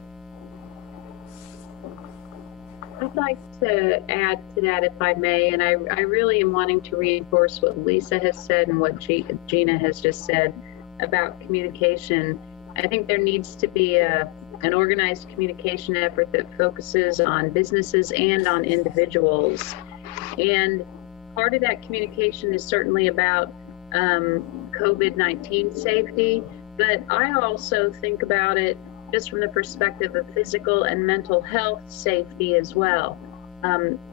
I'd like to add to that, if I may, and I really am wanting to reinforce what Lisa has said and what Gina has just said about communication. I think there needs to be an organized communication effort that focuses on businesses and on individuals. And part of that communication is certainly about COVID-19 safety, but I also think about it just from the perspective of physical and mental health safety as well.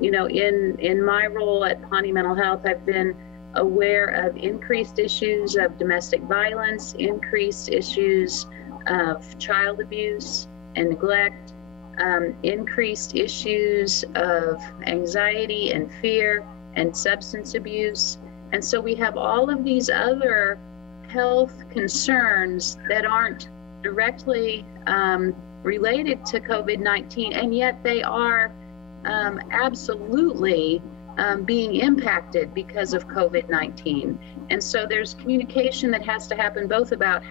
You know, in my role at Pawnee Mental Health, I've been aware of increased issues of domestic violence, increased issues of child abuse and neglect, increased issues of anxiety and fear and substance abuse. And so we have all of these other health concerns that aren't directly related to COVID-19, and yet they are absolutely being impacted because of COVID-19. And so there's communication that has to happen both about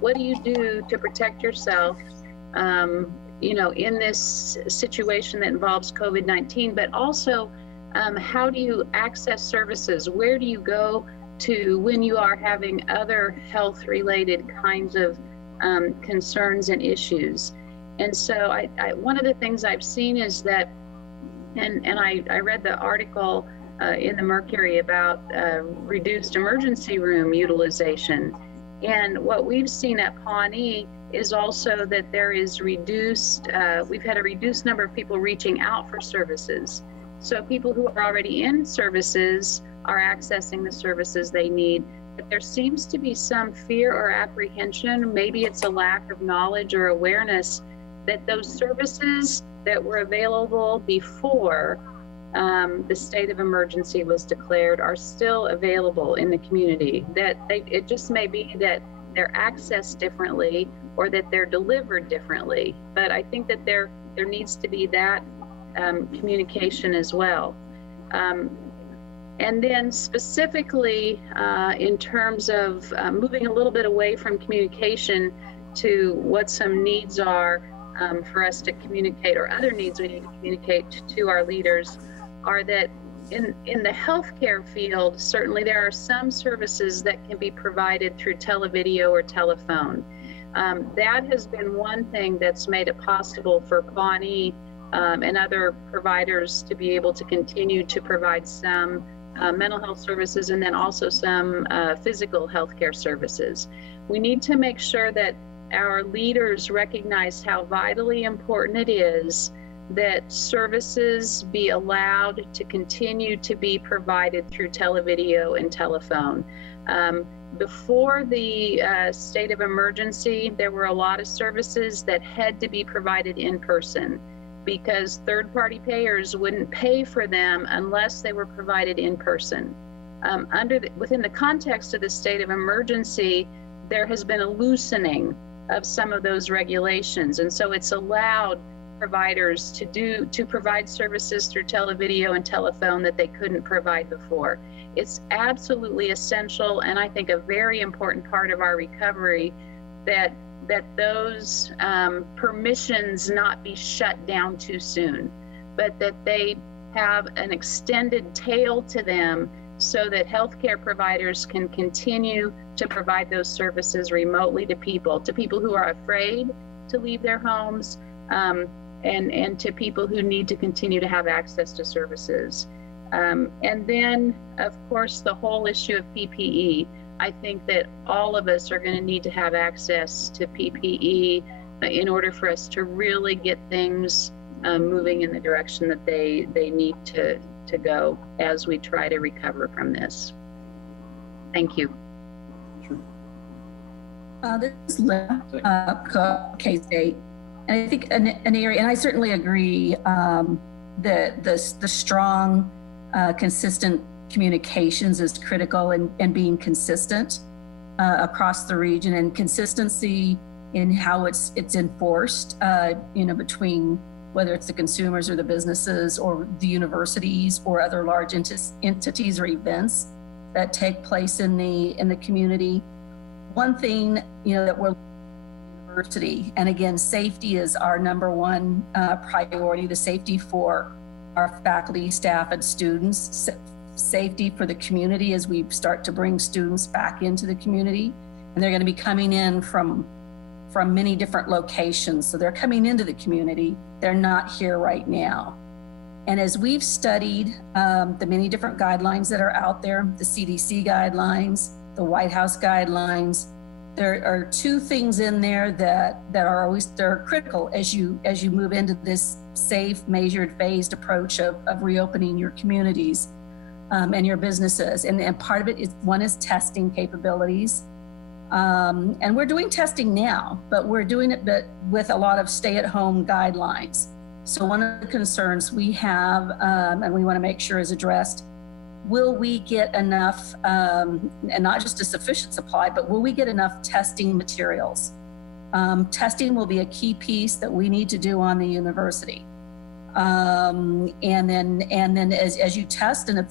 what do you do to protect yourself, in this situation that involves COVID-19, but also how do you access services? Where do you go to when you are having other health-related kinds of concerns and issues? And so one of the things I've seen is that, and I read the article in the Mercury about reduced emergency room utilization. And what we've seen at Pawnee is also that there is we've had a reduced number of people reaching out for services. So people who are already in services are accessing the services they need. But there seems to be some fear or apprehension, maybe it's a lack of knowledge or awareness, that those services that were available before the state of emergency was declared are still available in the community. That it just may be that they're accessed differently or that they're delivered differently. But I think that there needs to be that communication as well. And then specifically in terms of moving a little bit away from communication to what some needs are for us to communicate, or other needs we need to communicate to our leaders, are that in the healthcare field, certainly there are some services that can be provided through televideo or telephone. That has been one thing that's made it possible for Pawnee and other providers to be able to continue to provide some mental health services and then also some physical healthcare services. We need to make sure that our leaders recognize how vitally important it is that services be allowed to continue to be provided through televideo and telephone. Before the state of emergency, there were a lot of services that had to be provided in person because third-party payers wouldn't pay for them unless they were provided in person. Within the context of the state of emergency, there has been a loosening of some of those regulations, and so it's allowed providers to provide services through televideo and telephone that they couldn't provide before. It's absolutely essential, and I think a very important part of our recovery, that those permissions not be shut down too soon, but that they have an extended tail to them so that healthcare providers can continue to provide those services remotely to people who are afraid to leave their homes, and to people who need to continue to have access to services. And then, of course, the whole issue of PPE. I think that all of us are going to need to have access to PPE in order for us to really get things moving in the direction that they need to go as we try to recover from this. Thank you. This is Linda, K-State. And I think an area, and I certainly agree that the strong, consistent communications is critical, and being consistent across the region, and consistency in how it's enforced, between whether it's the consumers or the businesses or the universities or other large entities or events that take place in the community. One thing, that we're university, and again, safety is our number one priority, the safety for our faculty, staff, and students, safety for the community as we start to bring students back into the community. And they're going to be coming in from many different locations. So they're coming into the community. They're not here right now. And as we've studied the many different guidelines that are out there, the CDC guidelines, the White House guidelines, there are two things in there that are critical as you move into this safe, measured, phased approach of reopening your communities. and your businesses. And part of it is, one is testing capabilities. And we're doing testing now, but we're doing it with a lot of stay-at-home guidelines. So one of the concerns we have, and we want to make sure is addressed, will we get enough, and not just a sufficient supply, but will we get enough testing materials? Testing will be a key piece that we need to do on the university. And then as you test, and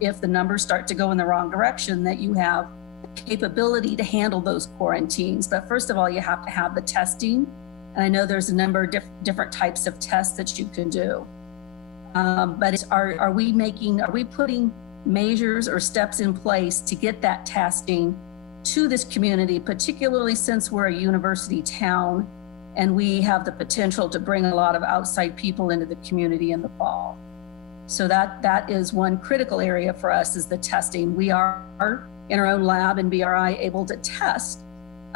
if the numbers start to go in the wrong direction, that you have the capability to handle those quarantines. But first of all, you have to have the testing. And I know there's a number of different types of tests that you can do. But are we putting measures or steps in place to get that testing to this community, particularly since we're a university town and we have the potential to bring a lot of outside people into the community in the fall. So that is one critical area for us, is the testing. We are in our own lab in BRI able to test,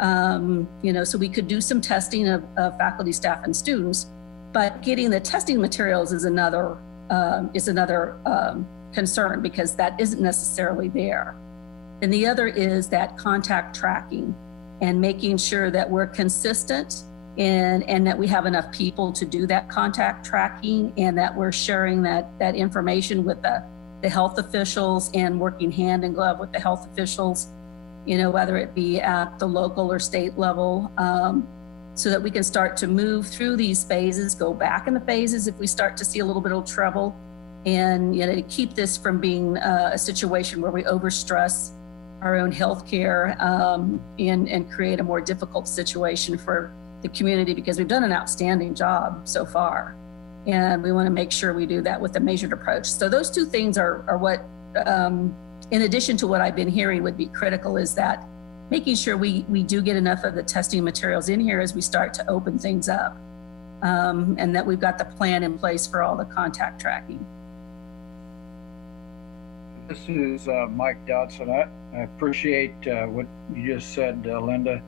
so we could do some testing of faculty, staff, and students, but getting the testing materials is another concern, because that isn't necessarily there. And the other is that contact tracking and making sure that we're consistent and that we have enough people to do that contact tracking, and that we're sharing that information with the health officials and working hand in glove with the health officials, whether it be at the local or state level, so that we can start to move through these phases, go back in the phases if we start to see a little bit of trouble, and to keep this from being a situation where we overstress our own healthcare and create a more difficult situation for the community, because we've done an outstanding job so far. And we want to make sure we do that with a measured approach. So those two things are what, in addition to what I've been hearing, would be critical, is that making sure we do get enough of the testing materials in here as we start to open things up, and that we've got the plan in place for all the contact tracking. This is Mike Dodson. I appreciate what you just said, Linda.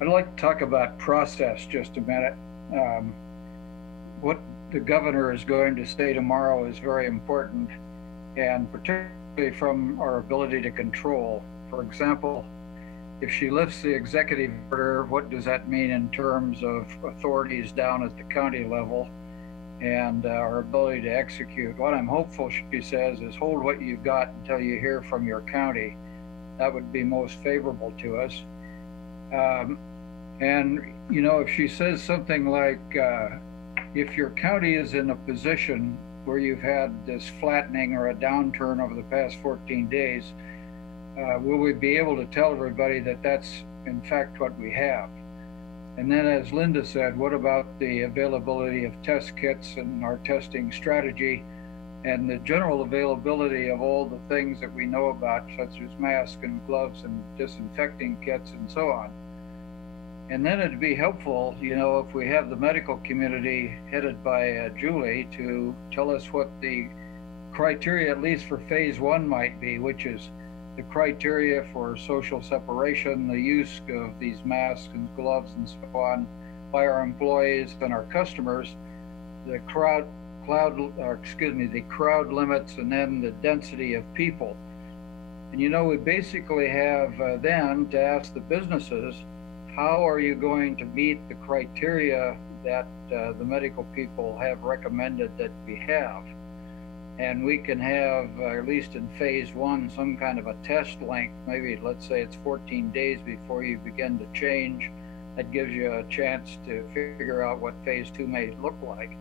I'd like to talk about process just a minute. What the governor is going to say tomorrow is very important, and particularly from our ability to control. For example, if she lifts the executive order, what does that mean in terms of authorities down at the county level and our ability to execute? What I'm hopeful she says is, hold what you've got until you hear from your county. That would be most favorable to us. And if she says something like, if your county is in a position where you've had this flattening or a downturn over the past 14 days, will we be able to tell everybody that that's in fact what we have? And then, as Linda said, what about the availability of test kits and our testing strategy and the general availability of all the things that we know about, such as masks and gloves and disinfecting kits and so on? And then it'd be helpful, if we have the medical community headed by Julie to tell us what the criteria, at least for phase 1, might be, which is the criteria for social separation, the use of these masks and gloves and so on by our employees and our customers, the crowd limits, and then the density of people. And we basically have then to ask the businesses, how are you going to meet the criteria that the medical people have recommended that we have? And we can have, at least in phase 1, some kind of a test length. Maybe let's say it's 14 days before you begin to change. That gives you a chance to figure out what phase 2 may look like.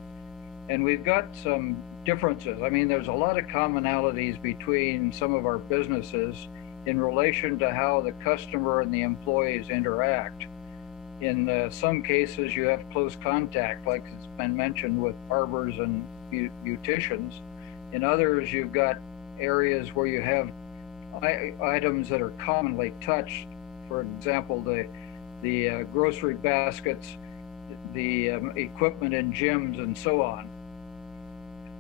And we've got some differences. I mean, there's a lot of commonalities between some of our businesses in relation to how the customer and the employees interact. In some cases, you have close contact, like it's been mentioned with barbers and beauticians. In others, you've got areas where you have items that are commonly touched. For example, the grocery baskets, the equipment in gyms, and so on.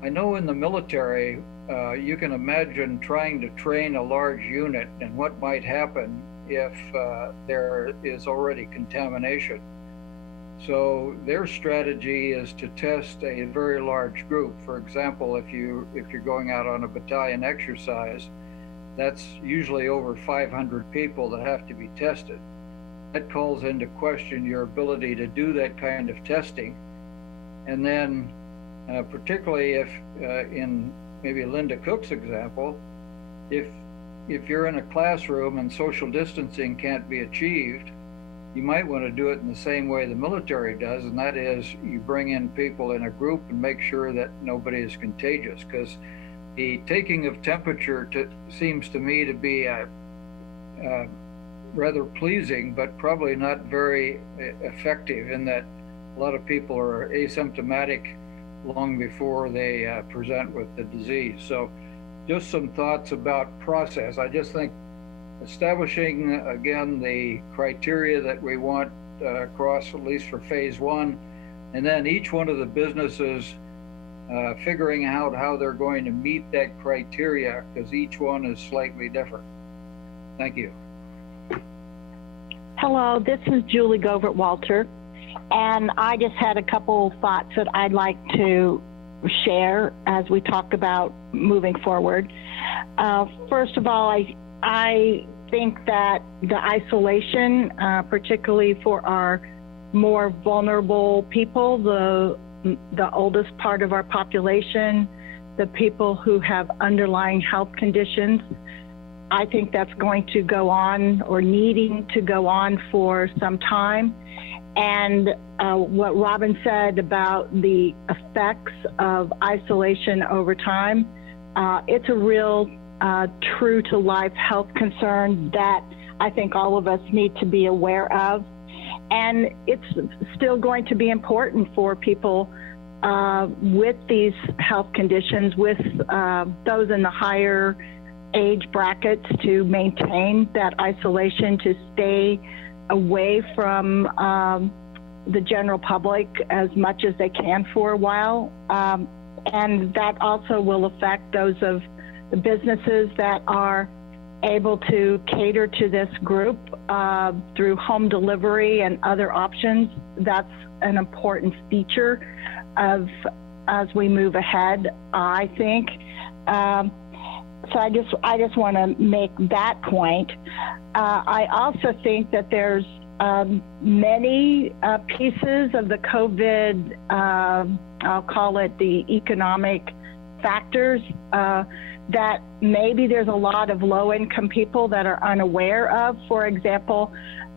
I know in the military, you can imagine trying to train a large unit and what might happen if there is already contamination. So their strategy is to test a very large group. For example, if you're going out on a battalion exercise, that's usually over 500 people that have to be tested. That calls into question your ability to do that kind of testing. And then particularly if in maybe Linda Cook's example, if you're in a classroom and social distancing can't be achieved, you might want to do it in the same way the military does, and that is you bring in people in a group and make sure that nobody is contagious, because the taking of temperature seems to me to be rather pleasing, but probably not very effective, in that a lot of people are asymptomatic long before they present with the disease. So just some thoughts about process. I just think establishing, again, the criteria that we want across, at least for phase one, and then each one of the businesses figuring out how they're going to meet that criteria, because each one is slightly different. Thank you. Hello, this is Julie Govert-Walter, and I just had a couple thoughts that I'd like to share as we talk about moving forward. First of all, I think that the isolation, particularly for our more vulnerable people, the oldest part of our population, the people who have underlying health conditions, I think that's going to go on, or needing to go on, for some time. And what Robin said about the effects of isolation over time, it's a real true to life health concern that I think all of us need to be aware of. And it's still going to be important for people with these health conditions, with those in the higher age brackets, to maintain that isolation, to stay away from the general public as much as they can for a while. And that also will affect those of the businesses that are able to cater to this group through home delivery and other options. That's an important feature of as we move ahead, I think. So I just want to make that point. I also think that there's many pieces of the COVID, I'll call it the economic factors, that maybe there's a lot of low-income people that are unaware of. For example,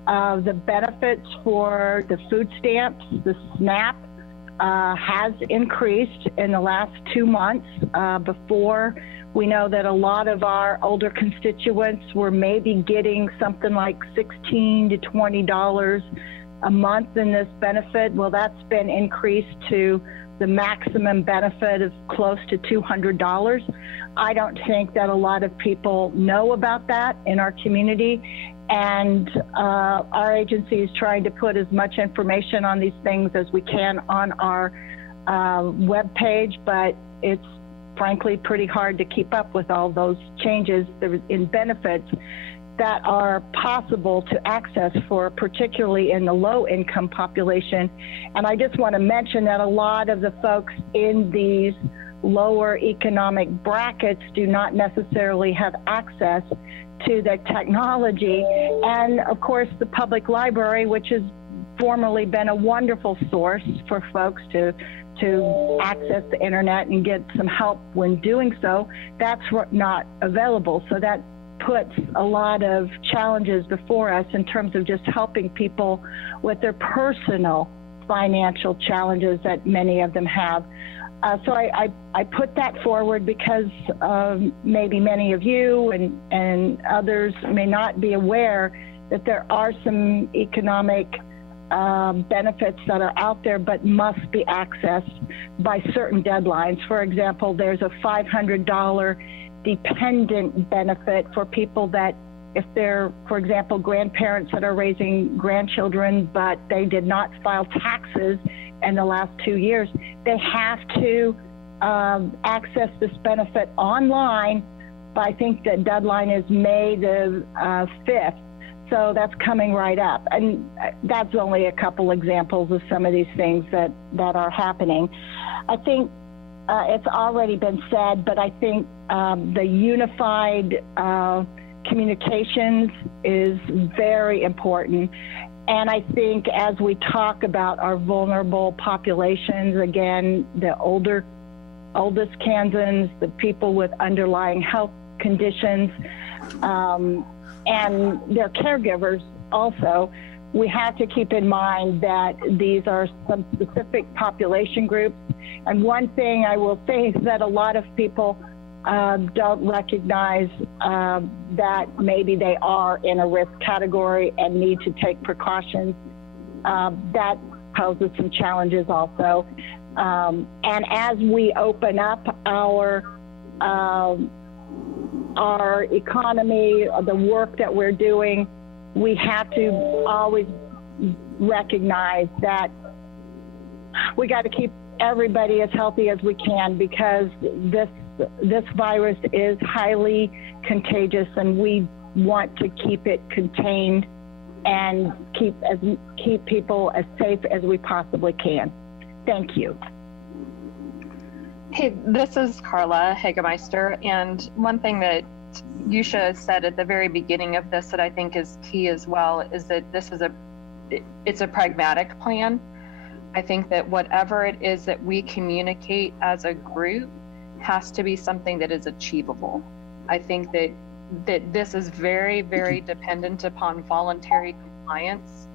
the benefits for the food stamps, the SNAP, has increased in the last 2 months. Before, we know that a lot of our older constituents were maybe getting something like $16 to $20 a month in this benefit. Well, that's been increased to the maximum benefit of close to $200. I don't think that a lot of people know about that in our community. And our agency is trying to put as much information on these things as we can on our webpage, but it's frankly pretty hard to keep up with all those changes in benefits that are possible to access for, particularly in the low income population. And I just want to mention that a lot of the folks in these lower economic brackets do not necessarily have access to the technology. And of course, the public library, which has formerly been a wonderful source for folks to access the internet and get some help when doing so, that's not available. So that puts a lot of challenges before us in terms of just helping people with their personal financial challenges that many of them have. So I put that forward because maybe many of you and others may not be aware that there are some economic benefits that are out there but must be accessed by certain deadlines. For example, there's a $500 dependent benefit for people that, if they're, for example, grandparents that are raising grandchildren, but they did not file taxes in the last 2 years, they have to access this benefit online. But I think the deadline is May the 5th. so that's coming right up. And that's only a couple examples of some of these things that are happening. I think it's already been said, but I think the unified communications is very important. And I think as we talk about our vulnerable populations, again, the oldest Kansans, the people with underlying health conditions, and their caregivers also, we have to keep in mind that these are some specific population groups. And one thing I will say is that a lot of people don't recognize that maybe they are in a risk category and need to take precautions. That poses some challenges also. And as we open up our economy, the work that we're doing, we have to always recognize that we got to keep everybody as healthy as we can, because this virus is highly contagious, and we want to keep it contained and keep people as safe as we possibly can. Thank you. Hey, this is Carla Hagemeister, and one thing that Yusha said at the very beginning of this that I think is key as well is that it's a pragmatic plan. I think that whatever it is that we communicate as a group has to be something that is achievable. I think that this is very, very dependent upon voluntary compliance,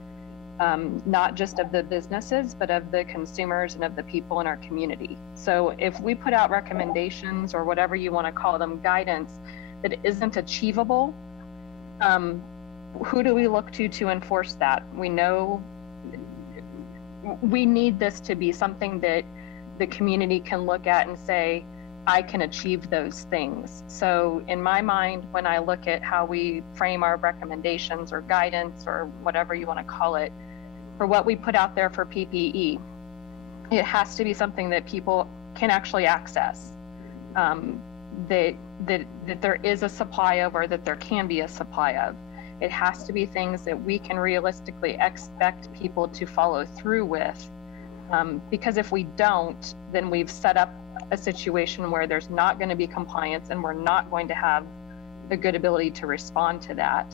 not just of the businesses, but of the consumers and of the people in our community. So if we put out recommendations, or whatever you want to call them, guidance that isn't achievable, who do we look to enforce that? We know we need this to be something that the community can look at and say, I can achieve those things. So in my mind, when I look at how we frame our recommendations or guidance or whatever you want to call it, for what we put out there for PPE, it has to be something that people can actually access, that there is a supply of, or that there can be a supply of. It has to be things that we can realistically expect people to follow through with, because if we don't, then we've set up a situation where there's not going to be compliance, and we're not going to have a good ability to respond to that,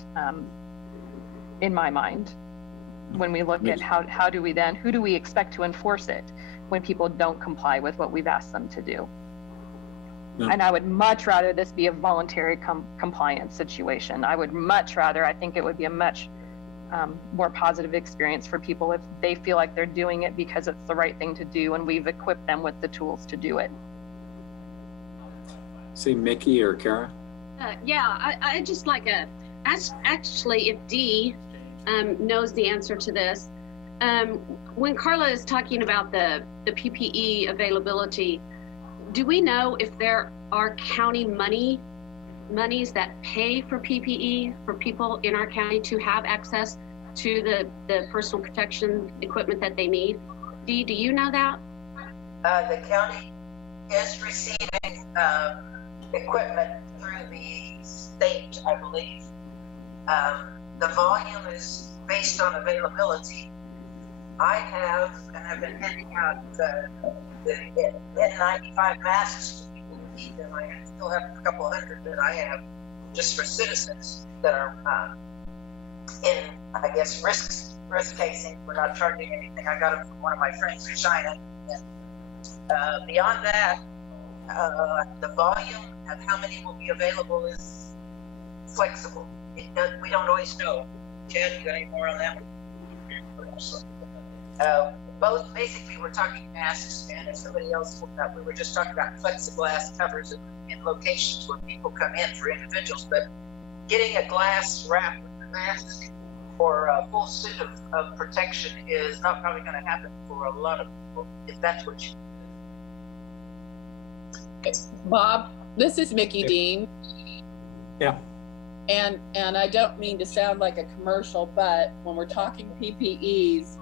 in my mind. When we look at how do we then, who do we expect to enforce it when people don't comply with what we've asked them to do? No. And I would much rather this be a voluntary compliance situation. I would much rather, I think it would be a much more positive experience for people if they feel like they're doing it because it's the right thing to do, and we've equipped them with the tools to do it. Say Mickey or Kara? Yeah, I just like actually, if Dee knows the answer to this, when Carla is talking about the PPE availability, do we know if there are county monies that pay for PPE for people in our county to have access to the personal protection equipment that they need? Dee, do you know that? The county is receiving equipment through the state, I believe. The volume is based on availability. I have been handing out the N95 masks to people who need them. I still have a couple hundred that I have just for citizens that are in, I guess, risk casing. We're not charging anything. I got them from one of my friends in China. And beyond that, the volume of how many will be available is flexible. We don't always know. Chad, you got any more on that one? Both, basically, we're talking masks, and if somebody else, we were just talking about plexiglass covers in locations where people come in for individuals, but getting a glass wrap mask or a full suit of protection is not probably going to happen for a lot of people, if that's what you do. Bob, this is Mickey Dean. Yeah. And I don't mean to sound like a commercial, but when we're talking PPEs,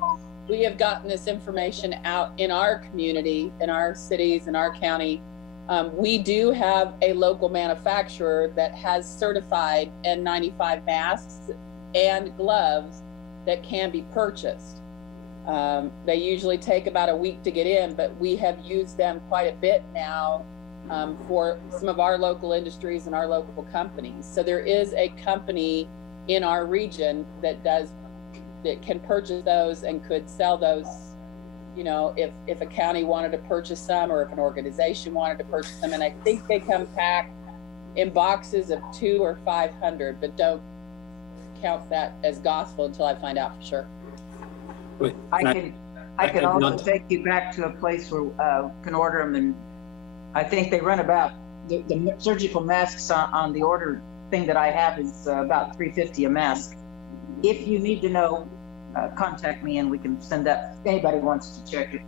we have gotten this information out in our community, in our cities, in our county. We do have a local manufacturer that has certified N95 masks and gloves that can be purchased. They usually take about a week to get in, but we have used them quite a bit now for some of our local industries and our local companies. So there is a company in our region that can purchase those and could sell those, you know, if a county wanted to purchase some, or if an organization wanted to purchase them. And I think they come packed in boxes of 200 or 500, but don't count that as gospel until I find out for sure. Wait, I can also take you back to a place where can order them, and I think they run about the surgical masks on the order thing that I have is about $3.50 a mask. If you need to know, contact me and we can send that if anybody wants to check it.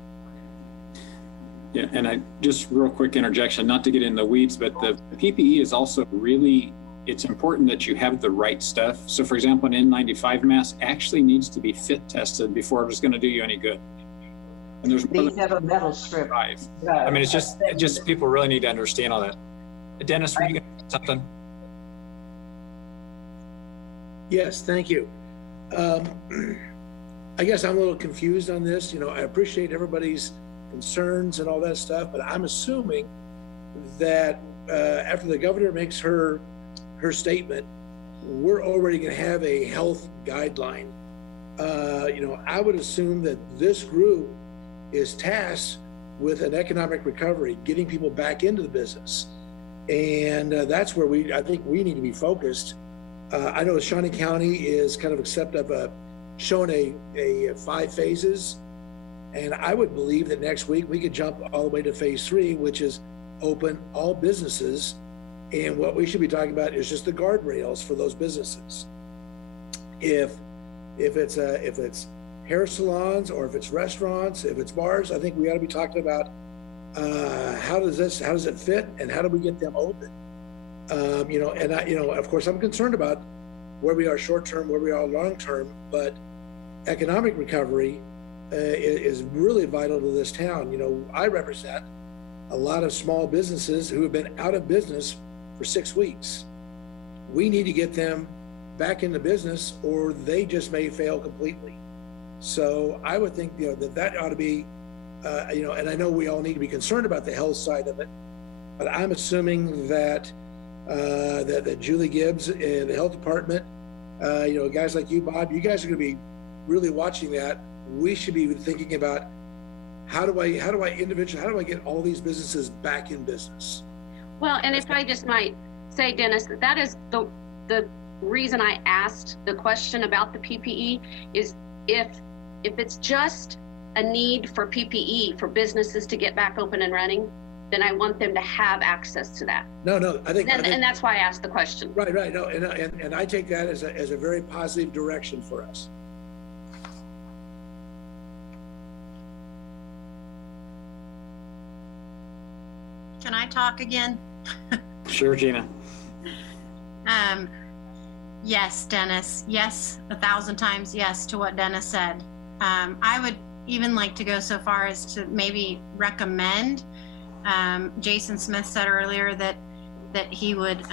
Yeah, and I just real quick interjection, not to get in the weeds, but the PPE is also really, it's important that you have the right stuff. So for example, an N95 mask actually needs to be fit tested before it's going to do you any good. And there's these have a metal strip. I mean, it's just people really need to understand all that. Dennis, were you going to say something? Yes, thank you. I guess I'm a little confused on this. You know, I appreciate everybody's concerns and all that stuff, but I'm assuming that after the governor makes her statement, we're already going to have a health guideline. You know, I would assume that this group is tasked with an economic recovery, getting people back into the business. And that's where I think we need to be focused. I know Shawnee County is kind of shown a 5 phases. And I would believe that next week we could jump all the way to phase 3, which is open all businesses. And what we should be talking about is just the guardrails for those businesses. If it's hair salons, or if it's restaurants, if it's bars, I think we ought to be talking about how does it fit, and how do we get them open? You know, and of course, I'm concerned about where we are short term, where we are long term, but economic recovery is really vital to this town. You know, I represent a lot of small businesses who have been out of business for 6 weeks. We need to get them back into business, or they just may fail completely. So I would think, you know, that ought to be, you know, and I know we all need to be concerned about the health side of it, but I'm assuming that that Julie Gibbs and the health department, you know, guys like you, Bob, you guys are going to be really watching that. We should be thinking about how do I get all these businesses back in business? Well, and if I just might say, Dennis, that is the reason I asked the question about the PPE is if it's just a need for PPE for businesses to get back open and running, then I want them to have access to that. No, I think, and that's why I asked the question. Right. No, and I take that as a very positive direction for us. Can I talk again? Sure, Gina. Yes, Dennis. Yes, 1,000 times yes to what Dennis said. I would even like to go so far as to maybe recommend. Jason Smith said earlier that he would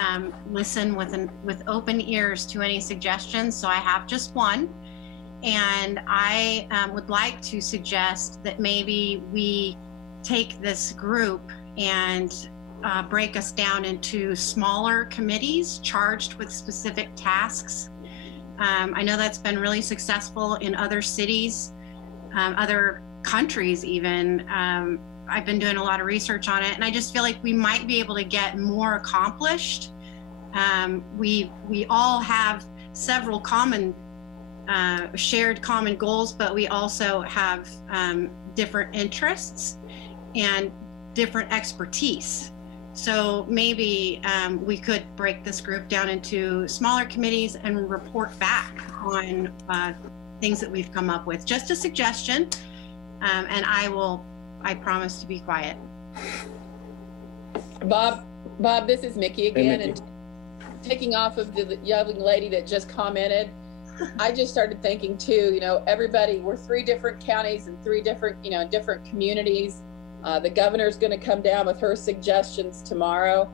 listen with open ears to any suggestions. So I have just one, and I would like to suggest that maybe we take this group and break us down into smaller committees charged with specific tasks. I know that's been really successful in other cities, other countries even. I've been doing a lot of research on it, and I just feel like we might be able to get more accomplished. We all have several shared common goals, but we also have different interests and different expertise. So maybe we could break this group down into smaller committees and report back on things that we've come up with. Just a suggestion, and I promise to be quiet. Bob, this is Mickey again. Hey, Mickey. And taking off of the young lady that just commented, I just started thinking too, you know, we're 3 different counties and 3 different, you know, different communities. The governor's going to come down with her suggestions tomorrow.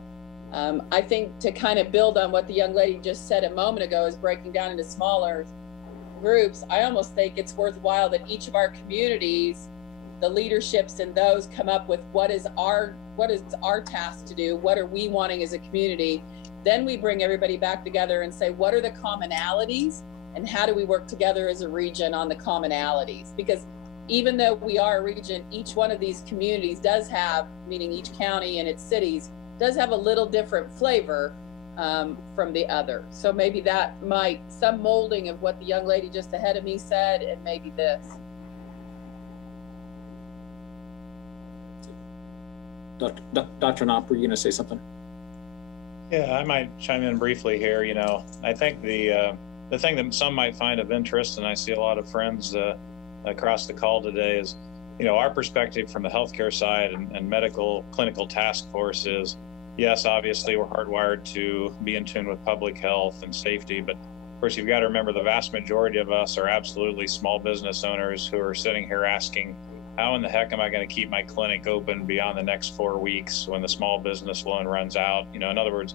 I think to kind of build on what the young lady just said a moment ago is breaking down into smaller groups. I almost think it's worthwhile that each of our communities, the leaderships in those, come up with what is our task to do, what are we wanting as a community. Then we bring everybody back together and say, what are the commonalities and how do we work together as a region on the commonalities? Because even though we are a region, each one of these communities does have, meaning each county and its cities, does have a little different flavor from the other. So maybe that might, some molding of what the young lady just ahead of me said, and maybe this. Dr. Knopp, were you going to say something? Yeah, I might chime in briefly here. You know, I think the thing that some might find of interest, and I see a lot of friends across the call today, is, you know, our perspective from the healthcare side and medical clinical task force is, yes, obviously we're hardwired to be in tune with public health and safety, but of course you've got to remember the vast majority of us are absolutely small business owners who are sitting here asking, how in the heck am I going to keep my clinic open beyond the next 4 weeks when the small business loan runs out? You know, in other words,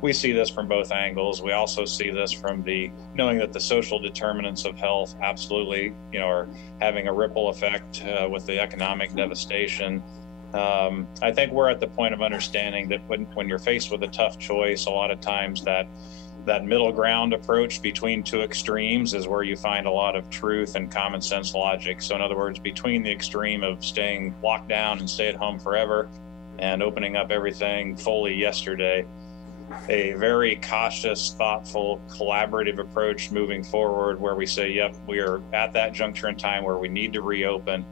we see this from both angles. We also see this from the knowing that the social determinants of health absolutely, you know, are having a ripple effect with the economic devastation. I think we're at the point of understanding that when you're faced with a tough choice, a lot of times that middle ground approach between two extremes is where you find a lot of truth and common sense logic. So in other words, between the extreme of staying locked down and stay at home forever and opening up everything fully yesterday, a very cautious, thoughtful, collaborative approach moving forward where we say, yep, we are at that juncture in time where we need to reopen.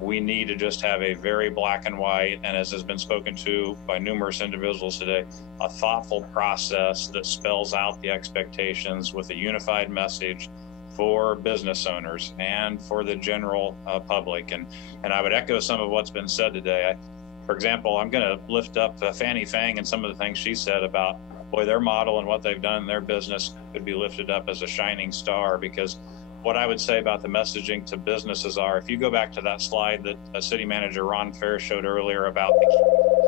We need to just have a very black and white, and as has been spoken to by numerous individuals today, a thoughtful process that spells out the expectations with a unified message for business owners and for the general public. And I would echo some of what's been said today. For example, I'm going to lift up Fannie Fang and some of the things she said about, boy, their model and what they've done in their business could be lifted up as a shining star, because what I would say about the messaging to businesses are, if you go back to that slide that City Manager Ron Fair showed earlier about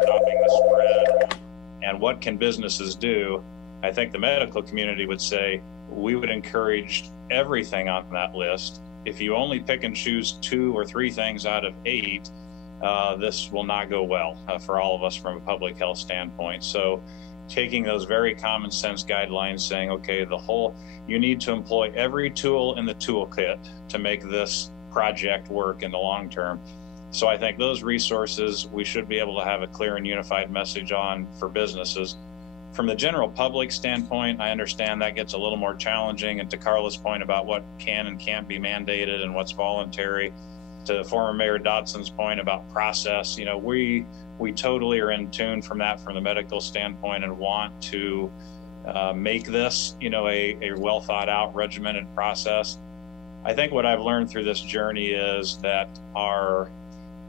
stopping the spread and what can businesses do, I think the medical community would say we would encourage everything on that list. If you only pick and choose 2 or 3 things out of 8, this will not go well for all of us from a public health standpoint. So taking those very common sense guidelines, saying, okay, you need to employ every tool in the toolkit to make this project work in the long term. So I think those resources, we should be able to have a clear and unified message on for businesses. From the general public standpoint, I understand that gets a little more challenging. And to Carla's point about what can and can't be mandated and what's voluntary, to former Mayor Dodson's point about process, you know, we totally are in tune from the medical standpoint and want to make this, you know, a well thought out, regimented process. I think what I've learned through this journey is that our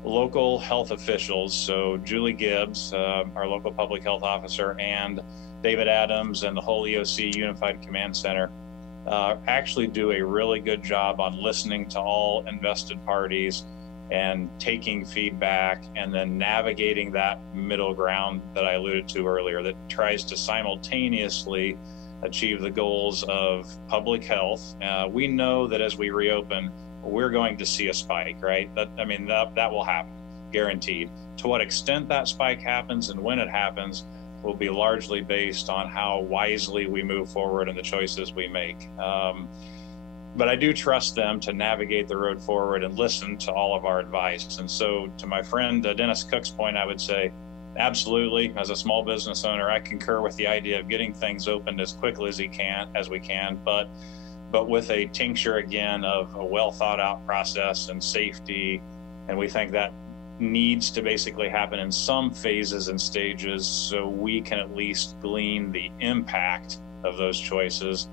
local health officials, so Julie Gibbs, our local public health officer, and David Adams and the whole EOC Unified Command Center, actually do a really good job on listening to all invested parties and taking feedback and then navigating that middle ground that I alluded to earlier that tries to simultaneously achieve the goals of public health. We know that as we reopen, we're going to see a spike, right? That will happen, guaranteed. To what extent that spike happens and when it happens will be largely based on how wisely we move forward and the choices we make. But I do trust them to navigate the road forward and listen to all of our advice. And so to my friend Dennis Cook's point, I would say, absolutely, as a small business owner, I concur with the idea of getting things opened as quickly as we can, but with a tincture again of a well thought out process and safety. And we think that needs to basically happen in some phases and stages so we can at least glean the impact of those choices.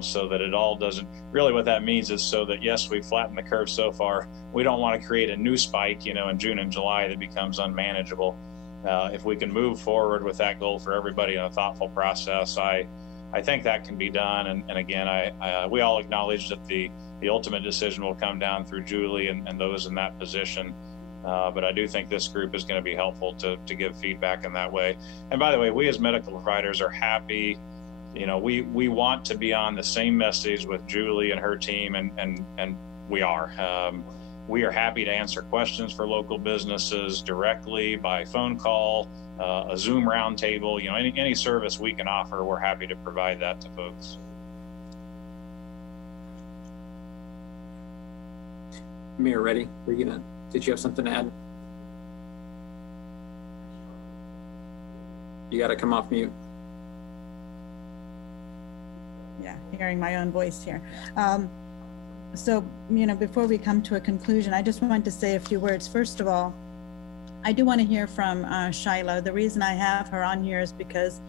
So that it all doesn't, really what that means is so that, yes, we've flattened the curve so far. We don't want to create a new spike, you know, in June and July that becomes unmanageable. If we can move forward with that goal for everybody in a thoughtful process, I think that can be done. And again, we all acknowledge that the ultimate decision will come down through Julie and those in that position. But I do think this group is going to be helpful to give feedback in that way. And by the way, we as medical providers are happy. You know, we want to be on the same message with Julie and her team, and we are. We are happy to answer questions for local businesses directly by phone call, a Zoom roundtable. You know, any service we can offer, we're happy to provide that to folks. Mayor Reddy, did you have something to add? You got to come off mute. Yeah, hearing my own voice here. So, you know, before we come to a conclusion, I just want to say a few words. First of all, I do want to hear from Shiloh. The reason I have her on here is because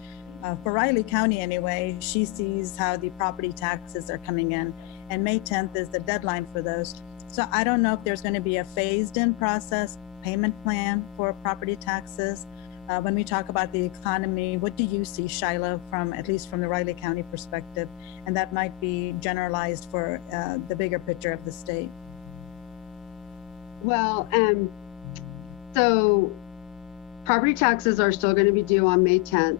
for Riley County anyway, she sees how the property taxes are coming in, and May 10th is the deadline for those. So I don't know if there's going to be a phased in process payment plan for property taxes. When we talk about the economy, what do you see, Shiloh, at least from the Riley County perspective? And that might be generalized for the bigger picture of the state. Well, so property taxes are still going to be due on May 10th.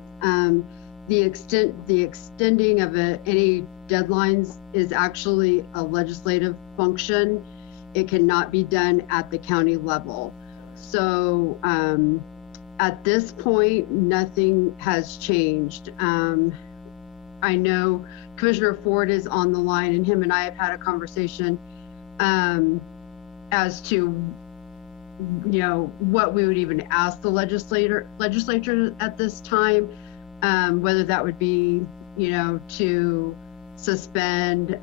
The extending of any deadlines is actually a legislative function. It cannot be done at the county level. So at this point, nothing has changed. I know Commissioner Ford is on the line, and him and I have had a conversation as to, you know, what we would even ask the legislature at this time, whether that would be, you know, to suspend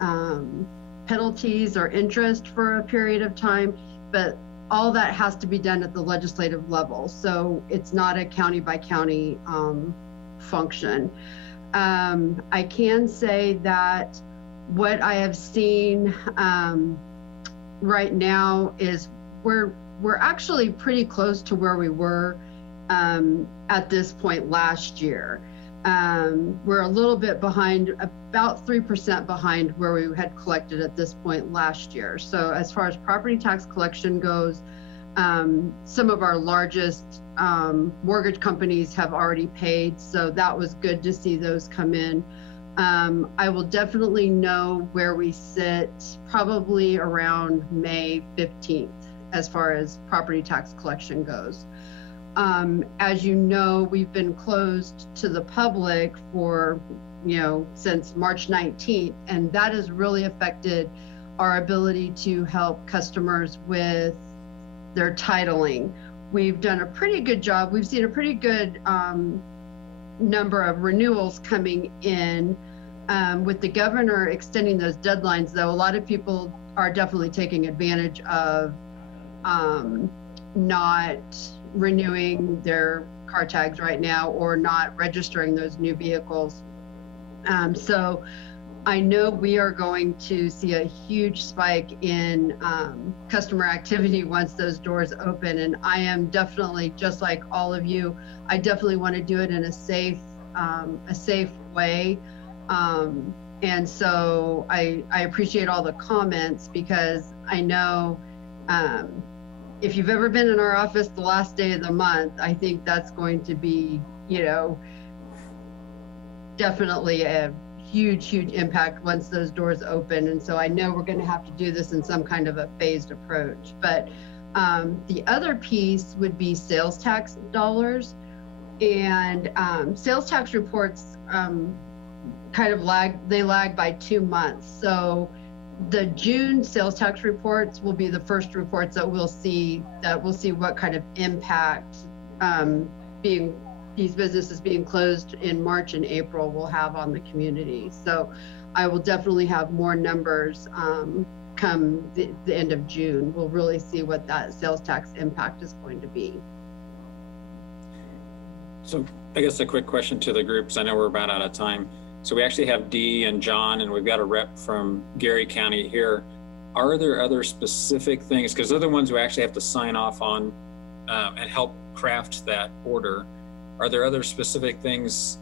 penalties or interest for a period of time, but all that has to be done at the legislative level. So it's not a county by county function. I can say that what I have seen right now is we're actually pretty close to where we were at this point last year. We're a little bit behind, about 3% behind where we had collected at this point last year. So as far as property tax collection goes, some of our largest mortgage companies have already paid, so that was good to see those come in. I will definitely know where we sit probably around May 15th as far as property tax collection goes. As you know, we've been closed to the public for, you know, since March 19th, and that has really affected our ability to help customers with their titling. We've done a pretty good job. We've seen a pretty good number of renewals coming in. With the governor extending those deadlines, though, a lot of people are definitely taking advantage of not renewing their car tags right now or not registering those new vehicles. So I know we are going to see a huge spike in customer activity once those doors open. And I am definitely, just like all of you, I definitely want to do it in a safe way. And so I appreciate all the comments, because I know if you've ever been in our office the last day of the month, I think that's going to be, you know, definitely a huge impact once those doors open. And so I know we're going to have to do this in some kind of a phased approach. But the other piece would be sales tax dollars. And sales tax reports kind of lag by 2 months. So the June sales tax reports will be the first reports that we'll see what kind of impact these businesses being closed in March and April will have on the community. So I will definitely have more numbers come the end of June. We'll really see what that sales tax impact is going to be. So I guess a quick question to the groups. I know we're about out of time. So we actually have Dee and John, and we've got a rep from Geary County here. Are there other specific things, because they're the ones who actually have to sign off on and help craft that order? Are there other specific things?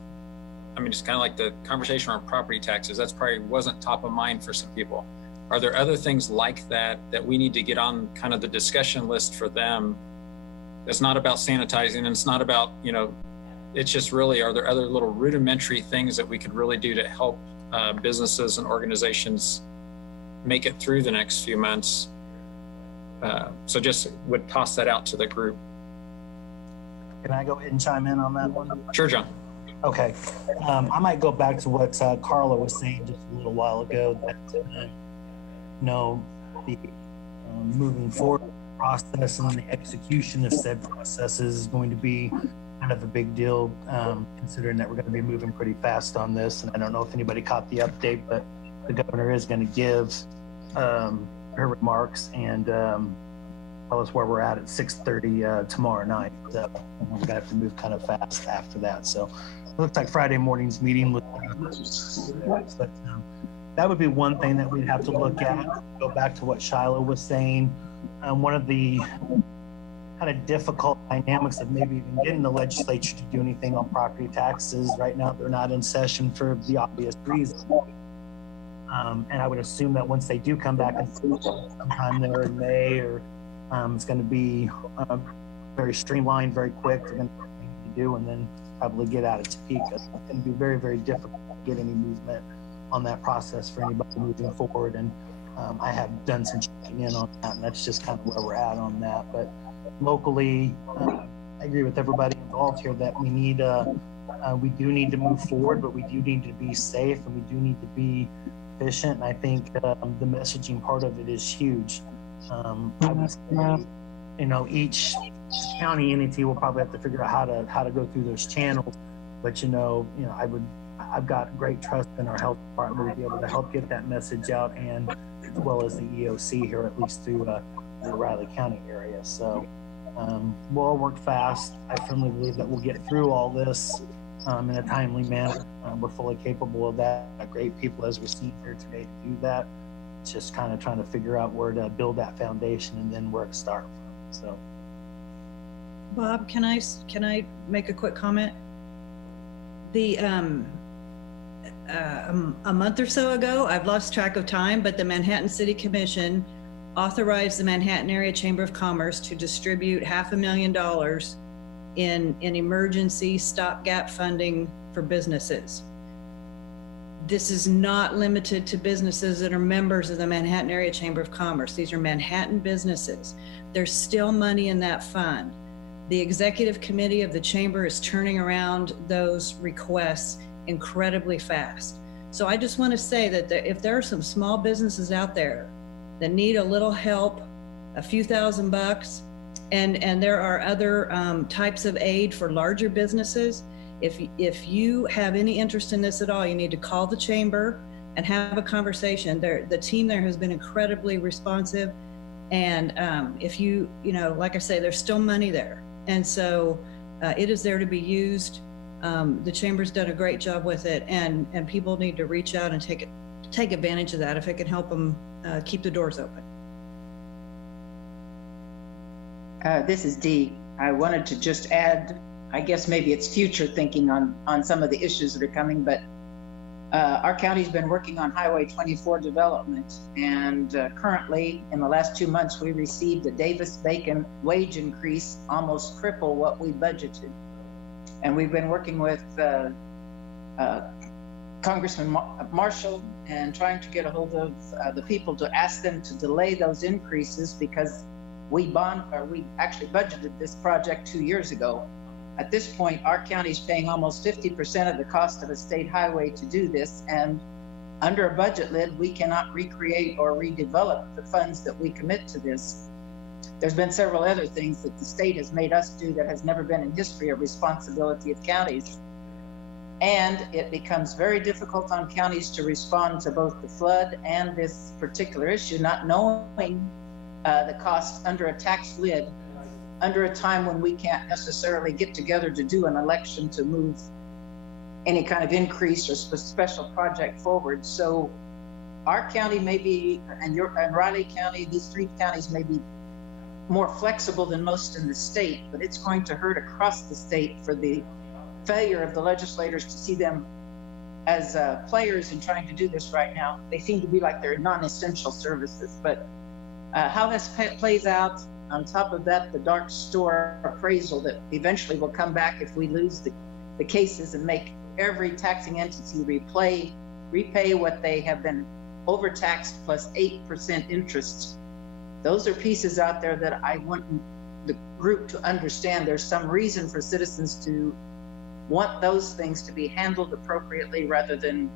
I mean, it's kind of like the conversation around property taxes. That's probably wasn't top of mind for some people. Are there other things like that that we need to get on kind of the discussion list for them? It's not about sanitizing, and it's not about, you know, it's just really, are there other little rudimentary things that we could really do to help businesses and organizations make it through the next few months? So just would toss that out to the group. Can I go ahead and chime in on that one? Sure, John. Okay. I might go back to what Carla was saying just a little while ago, that, you know, the moving forward process and the execution of said processes is going to be kind of a big deal, considering that we're going to be moving pretty fast on this. And I don't know if anybody caught the update, but the governor is going to give her remarks and tell us where we're at 6:30 tomorrow night. So we're going to have to move kind of fast after that. So it looks like Friday morning's meeting with but that would be one thing that we'd have to look at. Go back to what Shiloh was saying. One of the kind of difficult dynamics of maybe even getting the legislature to do anything on property taxes. Right now, they're not in session for the obvious reason. And I would assume that once they do come back in sometime there in May, or it's going to be very streamlined, very quick. They're going to do, and then probably get out of Topeka. It's going to be very, very difficult to get any movement on that process for anybody moving forward. And I have done some checking in on that, and that's just kind of where we're at on that. But locally, I agree with everybody involved here that we need we do need to move forward, but we do need to be safe, and we do need to be efficient. And I think the messaging part of it is huge. I would say, you know, each county entity will probably have to figure out how to go through those channels. But you know, I've got great trust in our health department to be able to help get that message out, and as well as the EOC here, at least through the Riley County area. So we'll all work fast. I firmly believe that we'll get through all this in a timely manner. We're fully capable of that. Great people, as we've seen here today, to do that. It's just kind of trying to figure out where to build that foundation and then where to start from. So, Bob, can I make a quick comment? The a month or so ago, I've lost track of time, but the Manhattan City Commission authorized the Manhattan Area Chamber of Commerce to distribute $500,000 in emergency stopgap funding for businesses. This is not limited to businesses that are members of the Manhattan Area Chamber of Commerce. These are Manhattan businesses. There's still money in that fund. The executive committee of the chamber is turning around those requests incredibly fast. So I just want to say that if there are some small businesses out there that need a little help, a few $1,000, and there are other types of aid for larger businesses, if you have any interest in this at all, you need to call the chamber and have a conversation. The team there has been incredibly responsive, and if you know, like I say, there's still money there, and so it is there to be used. The chamber's done a great job with it, and people need to reach out and take advantage of that if it can help them keep the doors open. This is Dee. I wanted to just add, I guess maybe it's future thinking on some of the issues that are coming, but our county's been working on Highway 24 development, and currently in the last 2 months we received a Davis-Bacon wage increase, almost triple what we budgeted. And we've been working with Congressman Marshall and trying to get a hold of the people to ask them to delay those increases, because we actually budgeted this project 2 years ago. At this point, our county is paying almost 50% of the cost of a state highway to do this, and under a budget lid, we cannot recreate or redevelop the funds that we commit to this. There's been several other things that the state has made us do that has never been in history a responsibility of counties. And it becomes very difficult on counties to respond to both the flood and this particular issue, not knowing the cost under a tax lid, under a time when we can't necessarily get together to do an election to move any kind of increase or special project forward. So our county may be, and Riley County, these three counties may be more flexible than most in the state, but it's going to hurt across the state for the failure of the legislators to see them as players in trying to do this right now. They seem to be like they're non-essential services, but how this plays out, on top of that, the dark store appraisal that eventually will come back if we lose the cases and make every taxing entity repay what they have been overtaxed plus 8% interest. Those are pieces out there that I want the group to understand. There's some reason for citizens to want those things to be handled appropriately rather than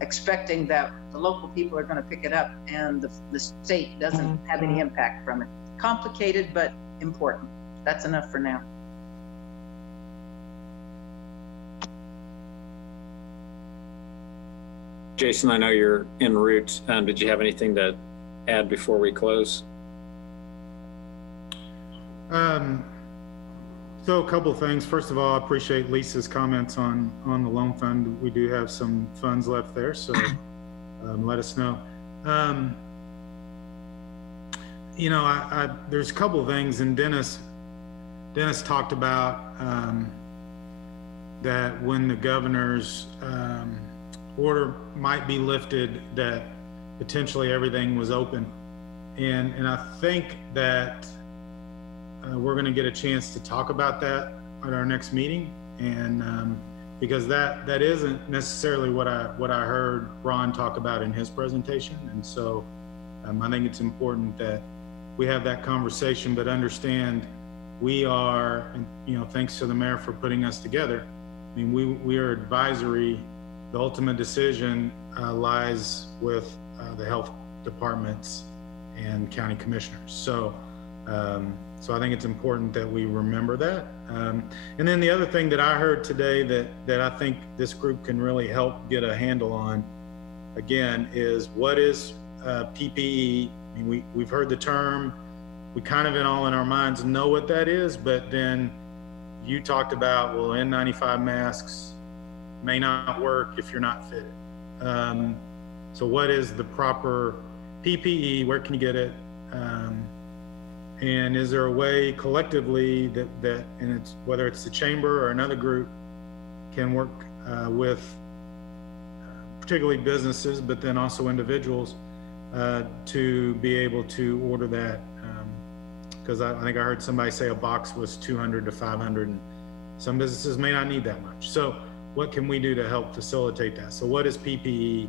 expecting that the local people are going to pick it up and the state doesn't have any impact from it. Complicated, but important. That's enough for now. Jason, I know you're en route. Did you have anything to add before we close? So a couple of things. First of all, I appreciate Lisa's comments on the loan fund. We do have some funds left there, so let us know. You know, there's a couple of things, and Dennis talked about that when the governor's order might be lifted, that potentially everything was open, and I think that we're going to get a chance to talk about that at our next meeting, and because that isn't necessarily what I heard Ron talk about in his presentation, and so I think it's important that we have that conversation, but understand we are, you know, thanks to the mayor for putting us together. I mean, we are advisory. The ultimate decision lies with the health departments and county commissioners. So I think it's important that we remember that. And then the other thing that I heard today that I think this group can really help get a handle on, again, is what is PPE. I mean, we've heard the term, we kind of in our minds know what that is, but then you talked about, well, N95 masks may not work if you're not fitted. So what is the proper PPE? Where can you get it? And is there a way collectively that and it's whether it's the chamber or another group can work with particularly businesses, but then also individuals to be able to order that? Because I think I heard somebody say a box was 200 to 500, and some businesses may not need that much. So what can we do to help facilitate that? So what is PPE,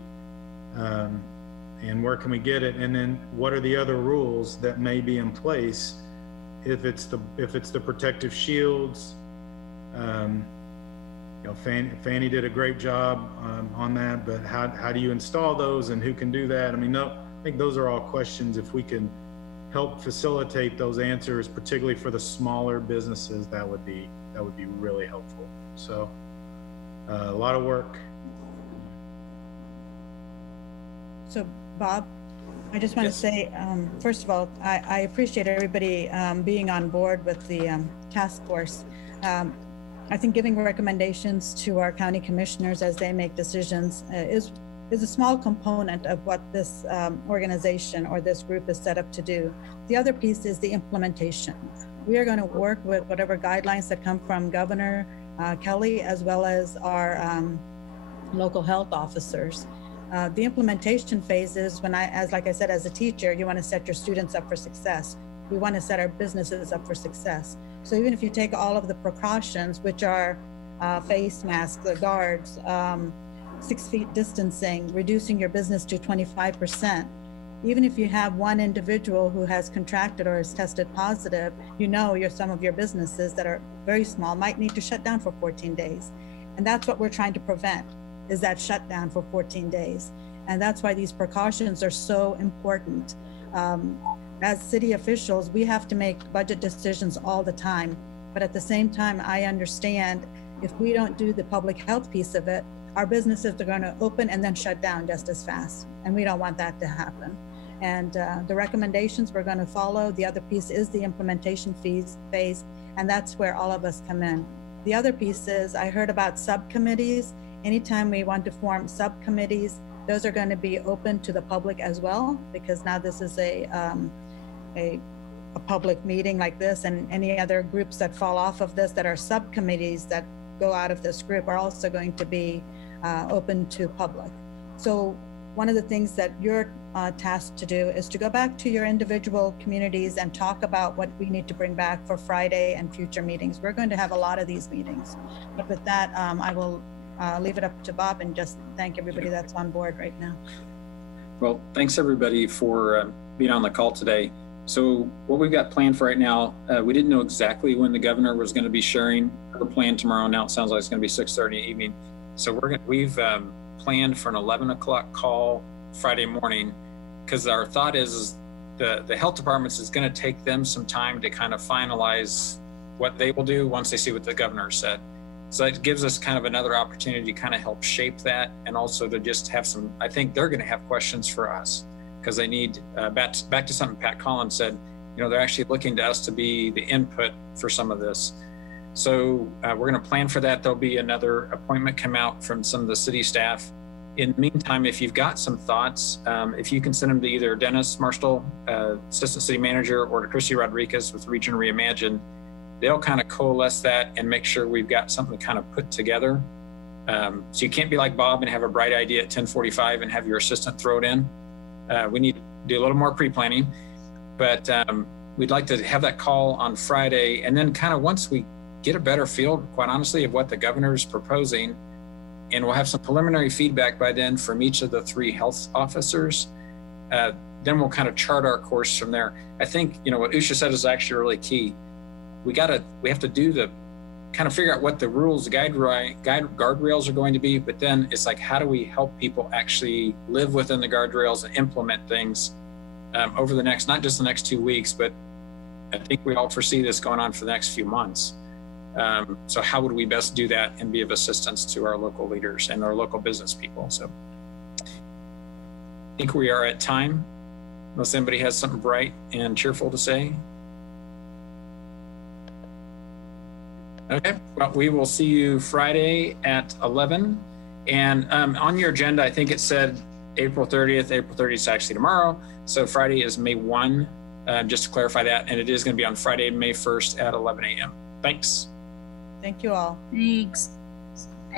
and where can we get it? And then what are the other rules that may be in place if it's the protective shields? You know, Fanny did a great job on that, but how do you install those, and who can do that? I mean, I think those are all questions. If we can help facilitate those answers, particularly for the smaller businesses, that would be really helpful. So a lot of work. So Bob, I just want to say, first of all, I appreciate everybody being on board with the task force. I think giving recommendations to our county commissioners as they make decisions is a small component of what this organization or this group is set up to do. The other piece is the implementation. We are going to work with whatever guidelines that come from Governor Kelly, as well as our local health officers. The implementation phase is when like I said, as a teacher, you want to set your students up for success. We want to set our businesses up for success. So even if you take all of the precautions, which are face masks, the guards, 6 feet distancing, reducing your business to 25%, even if you have one individual who has contracted or is tested positive, you know some of your businesses that are very small might need to shut down for 14 days. And that's what we're trying to prevent, is that shutdown for 14 days. And that's why these precautions are so important. As city officials, we have to make budget decisions all the time. But at the same time, I understand if we don't do the public health piece of it, our businesses are going to open and then shut down just as fast. And we don't want that to happen. And the recommendations we're going to follow. The other piece is the implementation phase, and that's where all of us come in. The other piece is I heard about subcommittees. Anytime we want to form subcommittees, those are going to be open to the public as well, because now this is a public meeting like this, and any other groups that fall off of this that are subcommittees that go out of this group are also going to be open to public. So one of the things that you're tasked to do is to go back to your individual communities and talk about what we need to bring back for Friday and future meetings. We're going to have a lot of these meetings. But with that, I will leave it up to Bob and just thank everybody that's on board right now. Well, thanks everybody for being on the call today. So what we've got planned for right now, we didn't know exactly when the governor was going to be sharing her plan tomorrow. Now it sounds like it's going to be 6:30 evening. So we've planned for an 11 o'clock call Friday morning, because our thought is the health departments is going to take them some time to kind of finalize what they will do once they see what the governor said. So it gives us kind of another opportunity to kind of help shape that, and also to just have some, I think they're going to have questions for us, because they need, back to something Pat Collins said, they're actually looking to us to be the input for some of this. So we're going to plan for that. There'll be another appointment come out from some of the city staff. In the meantime, if you've got some thoughts, if you can send them to either Dennis Marshall, Assistant City Manager, or to Christy Rodriguez with Region Reimagine, they'll kind of coalesce that and make sure we've got something kind of put together. So you can't be like Bob and have a bright idea at 10:45 and have your assistant throw it in. We need to do a little more pre-planning, but we'd like to have that call on Friday. And then kind of once we get a better feel, quite honestly, of what the governor is proposing, and we'll have some preliminary feedback by then from each of the 3 health officers, then we'll kind of chart our course from there. I think, what Usha said is actually really key. We have to do the kind of figure out what the rules, guardrails are going to be, but then it's like, how do we help people actually live within the guardrails and implement things over the next, not just the next 2 weeks, but I think we all foresee this going on for the next few months. So how would we best do that and be of assistance to our local leaders and our local business people? So I think we are at time, unless anybody has something bright and cheerful to say. Okay, well, we will see you Friday at 11. And on your agenda, I think it said April 30th. April 30th is actually tomorrow. So Friday is May 1, just to clarify that. And it is going to be on Friday, May 1st at 11 a.m. Thanks. Thank you all. Thanks.